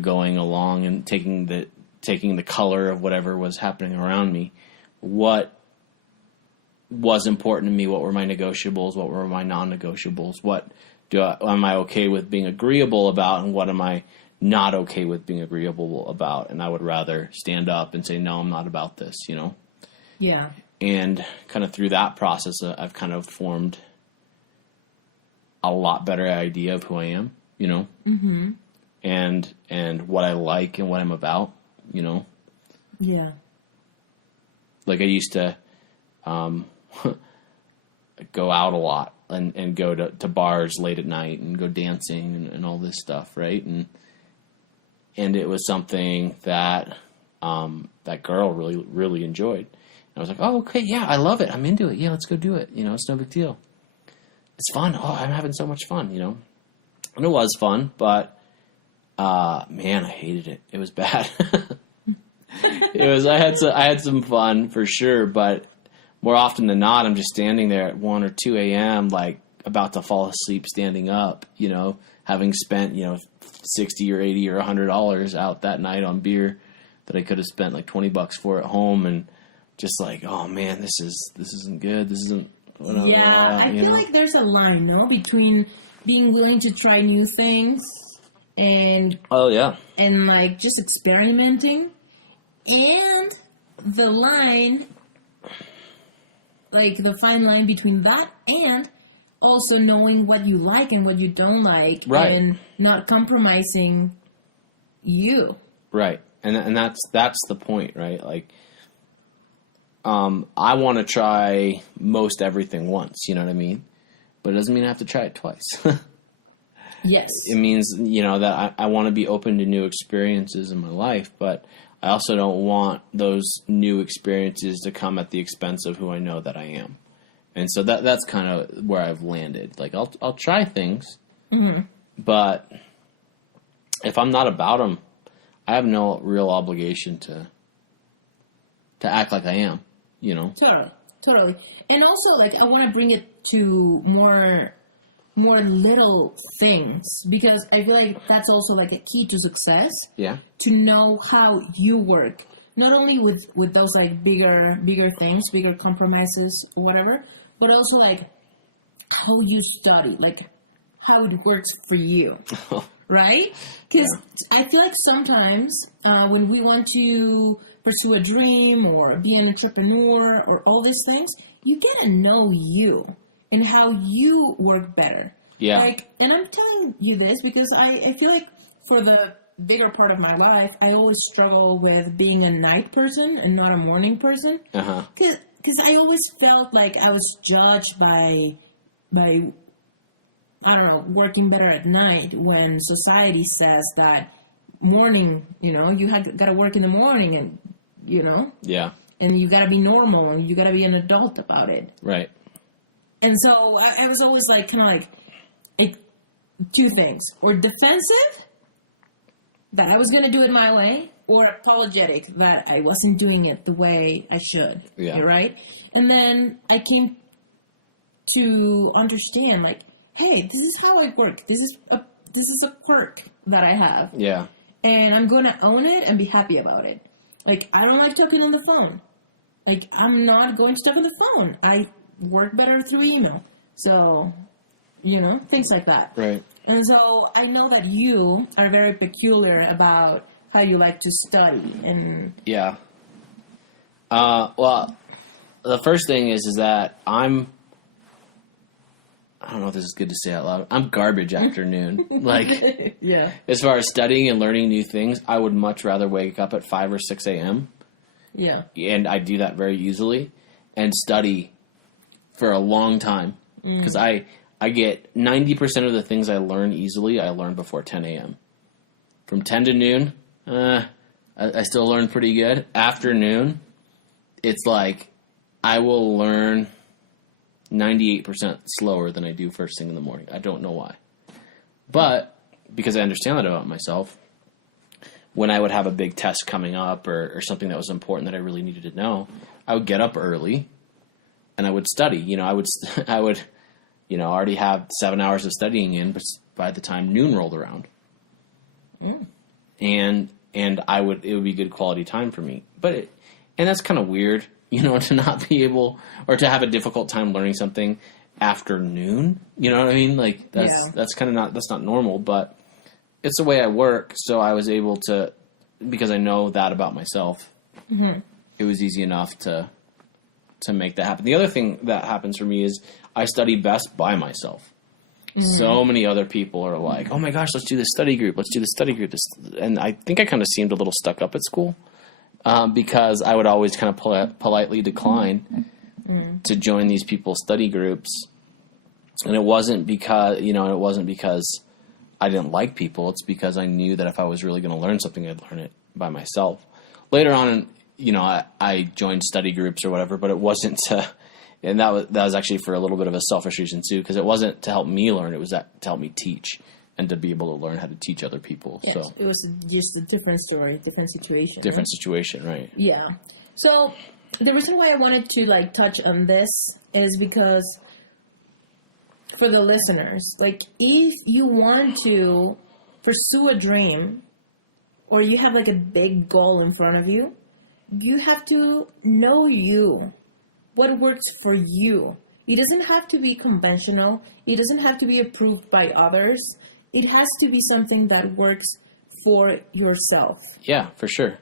going along and taking the color of whatever was happening around me, what was important to me? What were my negotiables? What were my non-negotiables? What am I okay with being agreeable about, and what am I not okay with being agreeable about? And I would rather stand up and say, no, I'm not about this, Yeah. And kind of through that process, I've kind of formed a lot better idea of who I am, mm-hmm. and what I like and what I'm about, Yeah. Like I used to go out a lot and go to bars late at night and go dancing and all this stuff, right? And it was something that that girl really, really enjoyed. And I was like, oh, okay, yeah, I love it. I'm into it. Yeah, let's go do it. It's no big deal. It's fun. Oh, I'm having so much fun, And it was fun, but man, I hated it. It was bad. I had some fun for sure, but more often than not, I'm just standing there at 1 or 2 a.m., like about to fall asleep standing up, having spent, $60 or $80 or $100 out that night on beer that I could have spent like $20 for at home, and just like, oh man, this isn't good. This isn't whatever. Yeah, I feel like there's a line, no, between being willing to try new things and and like just experimenting, and the line, like the fine line between that and also knowing what you like and what you don't like, right, and not compromising you, right, and that's the point, right? Like, I want to try most everything once, you know what I mean? But it doesn't mean I have to try it twice. Yes. It means, that I want to be open to new experiences in my life, but I also don't want those new experiences to come at the expense of who I know that I am. And so that's kind of where I've landed. Like, I'll try things, mm-hmm. but if I'm not about them, I have no real obligation to act like I am. you know? Totally. And also, like, I want to bring it to more little things, because I feel like that's also like a key to success. Yeah. To know how you work, not only with those like bigger things, bigger compromises or whatever, but also like how you study, like how it works for you. Right? Because I feel like sometimes when we want to pursue a dream or be an entrepreneur or all these things, you get to know you and how you work better. Yeah. Like, and I'm telling you this because I feel like for the bigger part of my life, I always struggle with being a night person and not a morning person. Uh-huh. Because I always felt like I was judged by I don't know, working better at night, when society says that morning, you know, you got to work in the morning, and, you know. Yeah. And you got to be normal, and you got to be an adult about it. Right. And so I was always like, kind of like, two things. Or defensive, that I was going to do it my way, or apologetic, that I wasn't doing it the way I should. Yeah. Right? And then I came to understand, like, hey, this is how I work. This is a quirk that I have. Yeah. And I'm going to own it and be happy about it. Like, I don't like talking on the phone. Like, I'm not going to talk on the phone. I work better through email. So, you know, things like that. Right. And so I know that you are very peculiar about how you like to study. And yeah. Well, the first thing is that I don't know if this is good to say out loud. I'm garbage afternoon. Like, yeah. As far as studying and learning new things, I would much rather wake up at 5 or 6 a.m. Yeah. And I do that very easily, and study for a long time. Because I get 90% of the things I learn easily, I learn before 10 a.m. From 10 to noon, I still learn pretty good. Afternoon, it's like I will learn 98% slower than I do first thing in the morning. I don't know why. But because I understand that about myself, when I would have a big test coming up or something that was important that I really needed to know, I would get up early and I would study. You know, I would, you know, already have 7 hours of studying in by the time noon rolled around. And it would be good quality time for me. And that's kind of weird, you know, to not be able, or to have a difficult time learning something after noon. You know what I mean? Like, that's kind of that's not normal, but it's the way I work. So I was able to, because I know that about myself, it was easy enough to make that happen. The other thing that happens for me is I study best by myself. So many other people are like, oh my gosh, let's do this study group. Let's do this study group. And I think I kind of seemed a little stuck up at school. Because I would always kind of politely decline to join these people's study groups. And it wasn't because I didn't like people. It's because I knew that if I was really going to learn something, I'd learn it by myself. Later on, you know, I joined study groups or whatever, but it wasn't and that was actually for a little bit of a selfish reason too, because it wasn't to help me learn. It was to help me teach and to be able to learn how to teach other people. Yes, so it was just a different story, different situation. Different situation, right? Yeah. So the reason why I wanted to like touch on this is because for the listeners, like, if you want to pursue a dream or you have like a big goal in front of you, you have to know you, what works for you. It doesn't have to be conventional. It doesn't have to be approved by others. It has to be something that works for yourself. Yeah, for sure.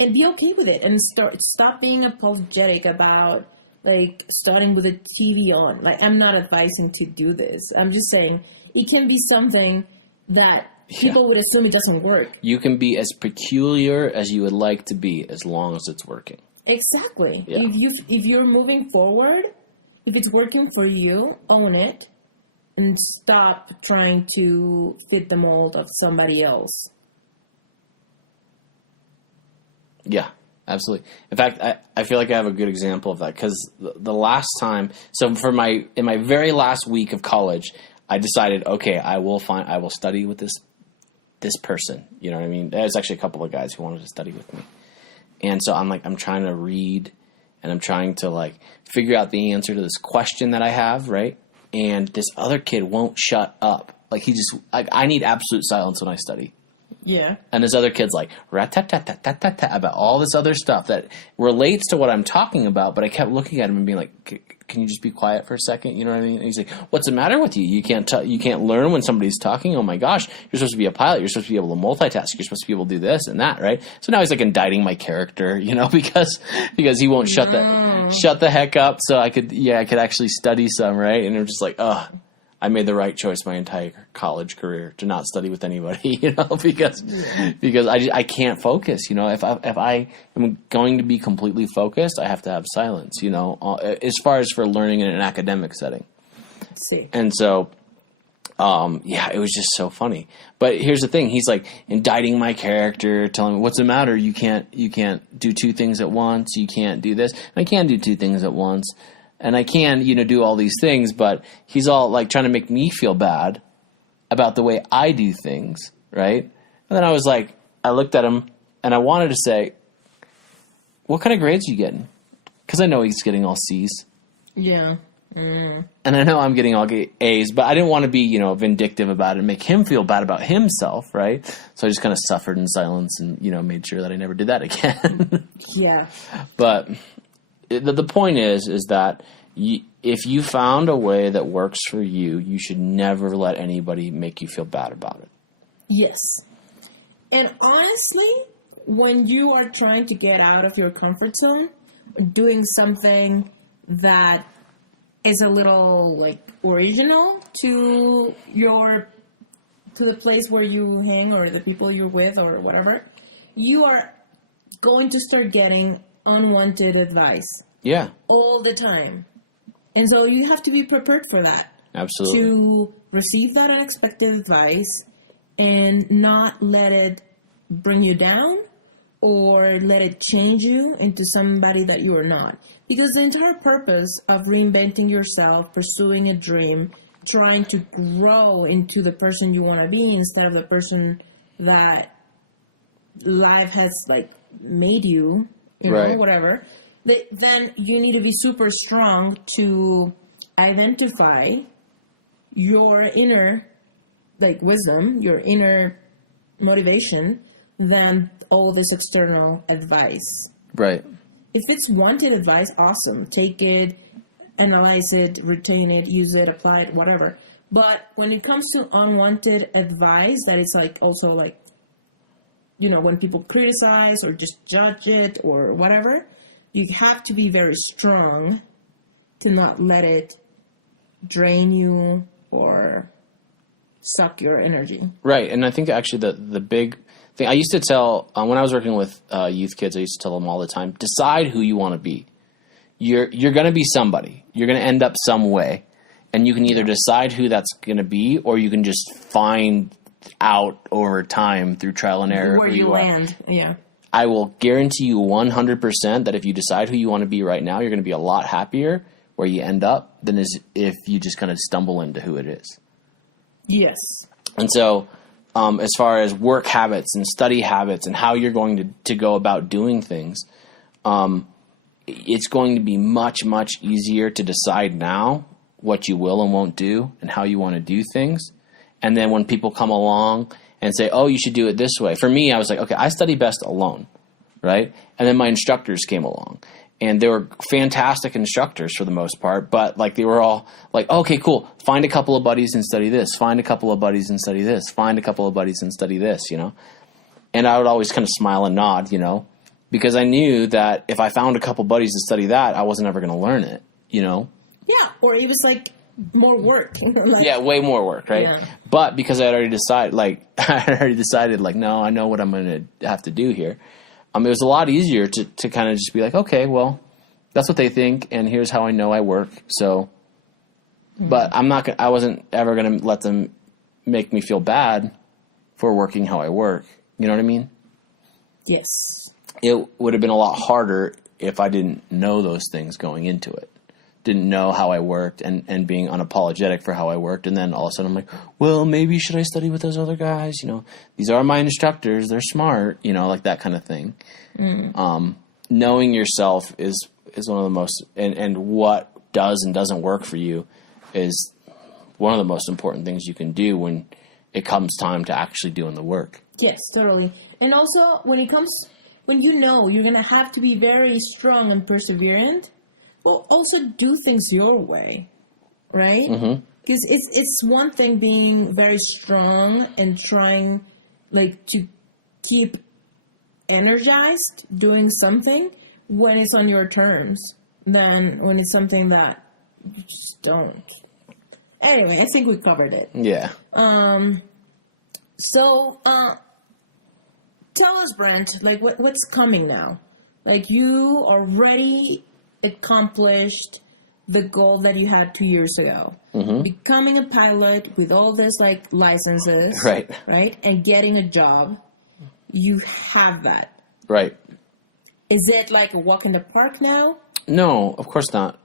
And be okay with it, and stop being apologetic about like starting with a TV on. Like, I'm not advising to do this. I'm just saying it can be something that people would assume it doesn't work. You can be as peculiar as you would like to be as long as it's working. Exactly. Yeah. If you're moving forward, if it's working for you, own it. And stop trying to fit the mold of somebody else. Yeah, absolutely. In fact, I feel like I have a good example of that, because the last time, so in my very last week of college, I decided, okay, I will study with this person. You know what I mean? There's actually a couple of guys who wanted to study with me. And so I'm trying to read and I'm trying to like figure out the answer to this question that I have, right? And this other kid won't shut up. Like he just, like, I need absolute silence when I study. Yeah. And this other kid's like, rat-tat-tat-tat-tat-tat, about all this other stuff that relates to what I'm talking about. But I kept looking at him and being like, can you just be quiet for a second? You know what I mean? And he's like, what's the matter with you? You can't learn when somebody's talking. Oh my gosh, you're supposed to be a pilot. You're supposed to be able to multitask. You're supposed to be able to do this and that, right? So now he's like indicting my character, you know, because he won't shut the heck up. So I could actually study some, right? And I'm just like, I made the right choice my entire college career to not study with anybody, you know, because I can't focus, you know. If I am going to be completely focused, I have to have silence, you know, as far as for learning in an academic setting. See. And so, it was just so funny. But here's the thing: he's like indicting my character, telling me, "What's the matter? You can't do two things at once. You can't do this. I can't do two things at once." And I can, you know, do all these things, but he's all like trying to make me feel bad about the way I do things, right? And then I was like, I looked at him and I wanted to say, what kind of grades are you getting? Because I know he's getting all C's. Yeah. And I know I'm getting all A's, but I didn't want to be, you know, vindictive about it and make him feel bad about himself, right? So I just kind of suffered in silence and, you know, made sure that I never did that again. Yeah. But the point is that if you found a way that works for you, you should never let anybody make you feel bad about it. Yes. And honestly, when you are trying to get out of your comfort zone, doing something that is a little like original to the place where you hang or the people you're with or whatever, you are going to start getting unwanted advice. Yeah. All the time. And so you have to be prepared for that. Absolutely. To receive that unexpected advice and not let it bring you down or let it change you into somebody that you are not. Because the entire purpose of reinventing yourself, pursuing a dream, trying to grow into the person you want to be instead of the person that life has like made you, you know, right. Whatever, then you need to be super strong to identify your inner like wisdom, your inner motivation than all this external advice. Right. If it's wanted advice, awesome. Take it, analyze it, retain it, use it, apply it, whatever. But when it comes to unwanted advice, that is like also like, you know, when people criticize or just judge it or whatever, you have to be very strong to not let it drain you or suck your energy. Right. And I think actually the big thing I used to tell when I was working with youth kids, I used to tell them all the time, decide who you want to be. You're going to be somebody. You're going to end up some way. And you can either decide who that's going to be, or you can just find out over time through trial and error where who you are. land. Yeah. I will guarantee you 100% that if you decide who you want to be right now, you're going to be a lot happier where you end up than as if you just kind of stumble into who it is. Yes. And so as far as work habits and study habits and how you're going to go about doing things, it's going to be much, much easier to decide now what you will and won't do and how you want to do things. And then when people come along and say, oh, you should do it this way. For me, I was like, okay, I study best alone, right? And then my instructors came along. And they were fantastic instructors for the most part, but like they were all like, okay, cool. Find a couple of buddies and study this. Find a couple of buddies and study this. Find a couple of buddies and study this, you know? And I would always kind of smile and nod, you know, because I knew that if I found a couple buddies to study that, I wasn't ever going to learn it, you know? Yeah, or it was like more work. Like, yeah, way more work, right? Yeah. But because I had already decided, no, I know what I'm going to have to do here. It was a lot easier to kind of just be like, okay, well, that's what they think, and here's how I know I work. So, but I wasn't ever going to let them make me feel bad for working how I work. You know what I mean? Yes. It would have been a lot harder if I didn't know those things going into it. Didn't know how I worked and being unapologetic for how I worked. And then all of a sudden I'm like, well, maybe should I study with those other guys? You know, these are my instructors. They're smart, you know, like that kind of thing. Knowing yourself is is one of the most, and what does and doesn't work for you is one of the most important things you can do when it comes time to actually doing the work. Yes, totally. And also, when you know you're going to have to be very strong and perseverant, well, also do things your way, right? Mm-hmm. Because it's one thing being very strong and trying, like, to keep energized doing something when it's on your terms than when it's something that you just don't. Anyway, I think we covered it. Yeah. So, tell us, Brent, like, what's coming now? Like, you already accomplished the goal that you had 2 years ago. Mm-hmm. Becoming a pilot with all this, like, licenses. Right. Right? And getting a job. You have that. Right. Is it like a walk in the park now? No, of course not.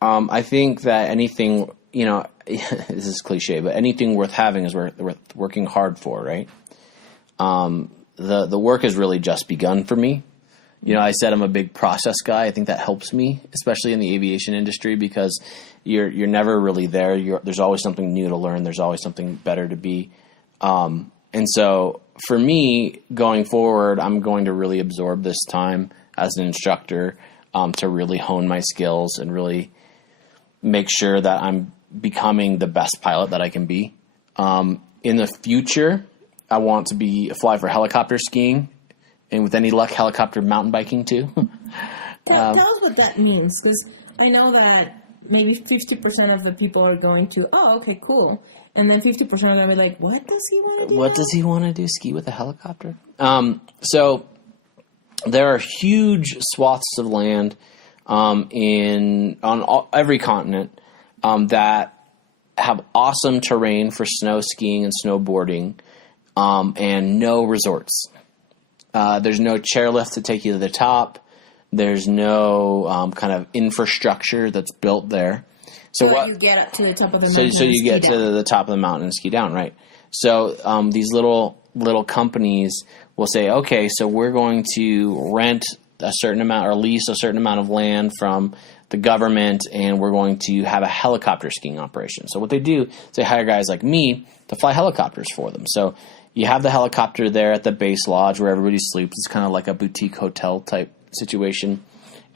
I think that anything, this is cliche, but anything worth having is worth working hard for, right? The work has really just begun for me. I said I'm a big process guy. I think that helps me, especially in the aviation industry, because you're never really there. There's always something new to learn. There's always something better to be. And so for me, going forward, I'm going to really absorb this time as an instructor to really hone my skills and really make sure that I'm becoming the best pilot that I can be. In the future, I want to fly for helicopter skiing, and with any luck, helicopter mountain biking too. Tell us what that means, because I know that maybe 50% of the people are going to, oh, okay, cool. And then 50% are going to be like, what does he want to do? What does he want to do? Ski with a helicopter? So there are huge swaths of land on every continent that have awesome terrain for snow skiing and snowboarding, and no resorts. There's no chairlift to take you to the top. There's no kind of infrastructure that's built there. So you get up to the top of the mountain. So you get to the top of the mountain and ski down, right? So these little companies will say, okay, so we're going to rent a certain amount or lease a certain amount of land from the government, and we're going to have a helicopter skiing operation. So what they do is they hire guys like me to fly helicopters for them. So you have the helicopter there at the base lodge where everybody sleeps. It's kind of like a boutique hotel type situation.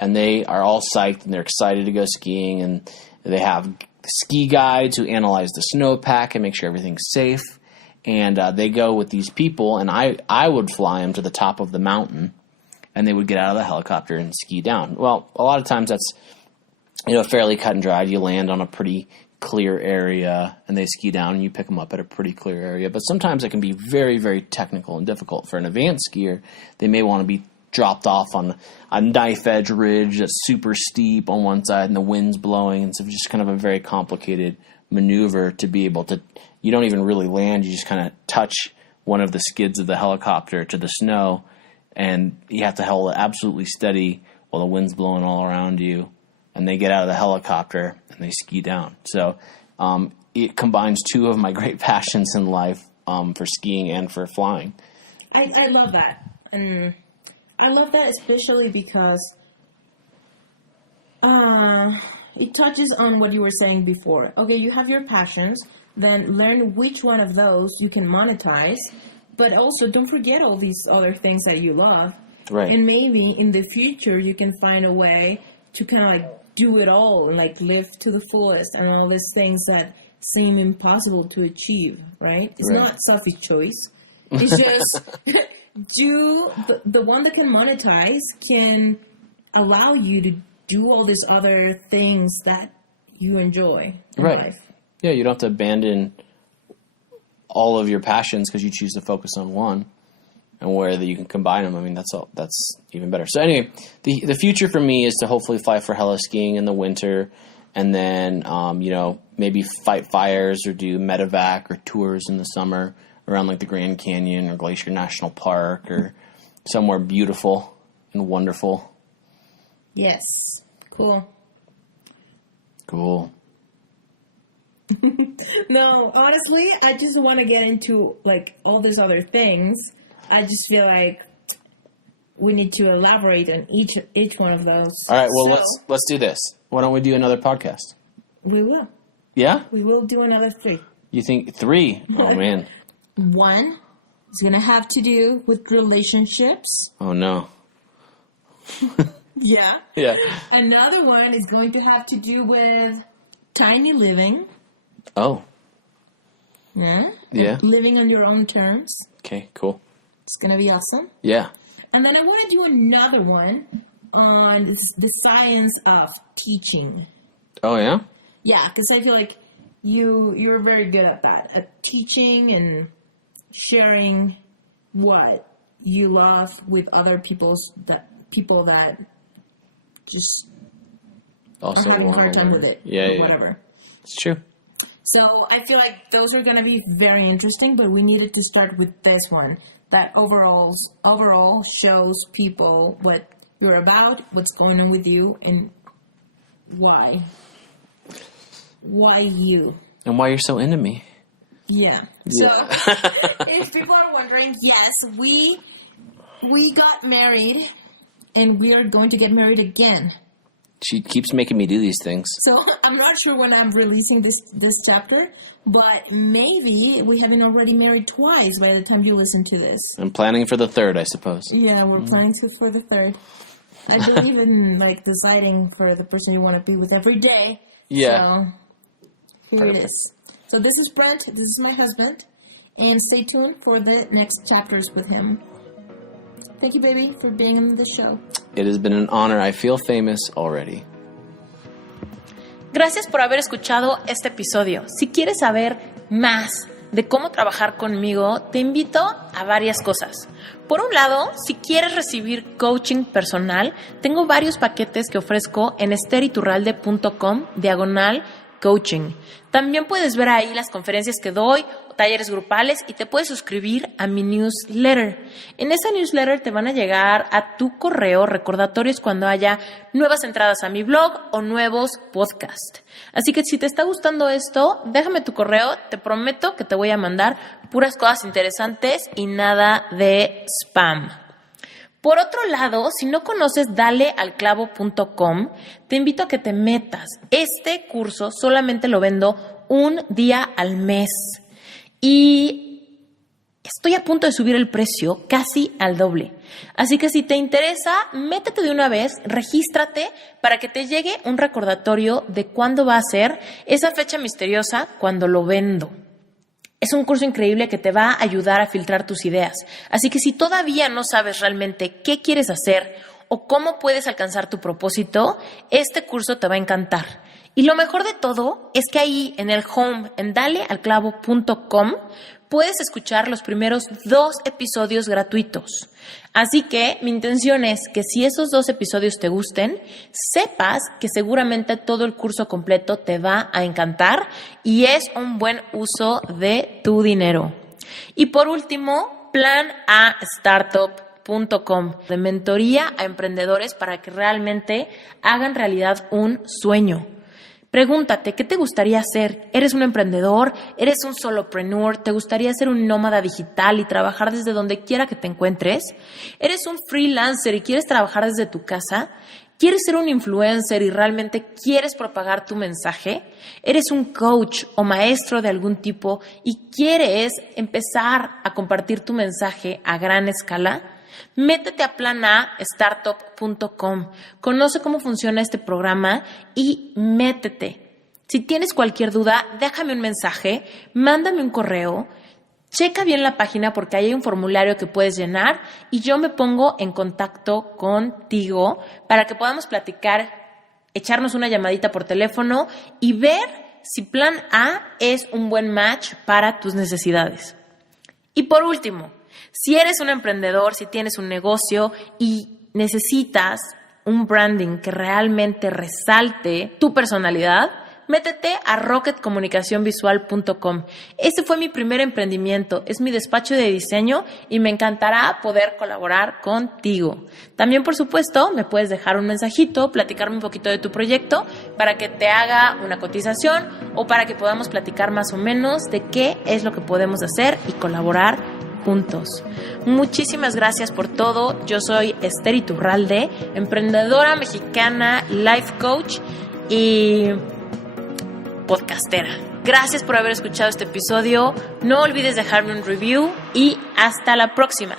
And they are all psyched and they're excited to go skiing, and they have ski guides who analyze the snowpack and make sure everything's safe. And they go with these people, and I would fly them to the top of the mountain, and they would get out of the helicopter and ski down. Well, a lot of times that's fairly cut and dried. You land on a pretty clear area, and they ski down, and you pick them up at a pretty clear area. But sometimes it can be very, very technical and difficult. For an advanced skier, they may want to be dropped off on a knife edge ridge that's super steep on one side and the wind's blowing. And so just kind of a very complicated maneuver to be able to, you don't even really land. You just kind of touch one of the skids of the helicopter to the snow, and you have to hold it absolutely steady while the wind's blowing all around you. And they get out of the helicopter and they ski down. So it combines two of my great passions in life, for skiing and for flying. I love that. And I love that especially because it touches on what you were saying before. Okay, you have your passions, then learn which one of those you can monetize, but also don't forget all these other things that you love. Right. And maybe in the future you can find a way to kind of like do it all and like live to the fullest and all these things that seem impossible to achieve, right? It's not selfish choice. It's just the one that can monetize can allow you to do all these other things that you enjoy in life. Yeah, you don't have to abandon all of your passions because you choose to focus on one, and where that you can combine them. I mean, that's even better. So anyway, the future for me is to hopefully fly for heli skiing in the winter, and then maybe fight fires or do medevac or tours in the summer around like the Grand Canyon or Glacier National Park or somewhere beautiful and wonderful. Yes. Cool. No, honestly, I just want to get into like all these other things. I just feel like we need to elaborate on each one of those. All right, well, So, let's do this. Why don't we do another podcast? We will. Yeah? We will do another 3. You think 3? Oh, man. 1 is going to have to do with relationships. Oh, no. Yeah. Yeah. Another one is going to have to do with tiny living. Oh, Yeah. Yeah. Living on your own terms. okay, cool. It's going to be awesome. Yeah. And then I want to do another one on the science of teaching. Oh, yeah? Yeah, because I feel like you're very good at that, at teaching and sharing what you love with other people that just Also are having a wanna hard time learn. with it, Yeah, or yeah. whatever. It's true. So I feel like those are going to be very interesting, but we needed to start with this one that overall shows people what you're about, what's going on with you, and why. Why you. And why you're so into me. Yeah. Yeah. So if people are wondering, yes, we got married and we are going to get married again. She keeps making me do these things. So I'm not sure when I'm releasing this chapter, but maybe we haven't already married twice by the time you listen to this. I'm planning for the 3rd, I suppose. Yeah, we're planning for the 3rd. I believe in like deciding for the person you want to be with every day. Yeah. So here it is. So this is Brent. This is my husband, and stay tuned for the next chapters with him. Thank you, baby, for being on the show. It has been an honor. I feel famous already. Gracias por haber escuchado este episodio. Si quieres saber más de cómo trabajar conmigo, te invito a varias cosas. Por un lado, si quieres recibir coaching personal, tengo varios paquetes que ofrezco en esteriturralde.com/coaching. También puedes ver ahí las conferencias que doy, talleres grupales, y te puedes suscribir a mi newsletter. En esa newsletter te van a llegar a tu correo recordatorios cuando haya nuevas entradas a mi blog o nuevos podcasts. Así que si te está gustando esto, déjame tu correo, te prometo que te voy a mandar puras cosas interesantes y nada de spam. Por otro lado, si no conoces dalealclavo.com, te invito a que te metas. Este curso solamente lo vendo un día al mes y estoy a punto de subir el precio casi al doble. Así que si te interesa, métete de una vez, regístrate para que te llegue un recordatorio de cuándo va a ser esa fecha misteriosa cuando lo vendo. Es un curso increíble que te va a ayudar a filtrar tus ideas. Así que si todavía no sabes realmente qué quieres hacer o cómo puedes alcanzar tu propósito, este curso te va a encantar. Y lo mejor de todo es que ahí en el home, en dalealclavo.com, puedes escuchar los primeros 2 episodios gratuitos. Así que mi intención es que si esos 2 episodios te gusten, sepas que seguramente todo el curso completo te va a encantar y es un buen uso de tu dinero. Y por último, planastartup.com, de mentoría a emprendedores para que realmente hagan realidad un sueño. Pregúntate, ¿qué te gustaría hacer? ¿Eres un emprendedor? ¿Eres un solopreneur? ¿Te gustaría ser un nómada digital y trabajar desde donde quiera que te encuentres? ¿Eres un freelancer y quieres trabajar desde tu casa? ¿Quieres ser un influencer y realmente quieres propagar tu mensaje? ¿Eres un coach o maestro de algún tipo y quieres empezar a compartir tu mensaje a gran escala? Métete a planastartup.com, conoce cómo funciona este programa y métete. Si tienes cualquier duda, déjame un mensaje, mándame un correo, checa bien la página porque ahí hay un formulario que puedes llenar y yo me pongo en contacto contigo para que podamos platicar, echarnos una llamadita por teléfono y ver si Plan A es un buen match para tus necesidades. Y por último, si eres un emprendedor, si tienes un negocio y necesitas un branding que realmente resalte tu personalidad, métete a rocketcomunicacionvisual.com. Este fue mi primer emprendimiento, es mi despacho de diseño y me encantará poder colaborar contigo. También, por supuesto, me puedes dejar un mensajito, platicarme un poquito de tu proyecto para que te haga una cotización o para que podamos platicar más o menos de qué es lo que podemos hacer y colaborar juntos. Muchísimas gracias por todo. Yo soy Este Iturralde, emprendedora mexicana, life coach y podcastera. Gracias por haber escuchado este episodio. No olvides dejarme un review y hasta la próxima.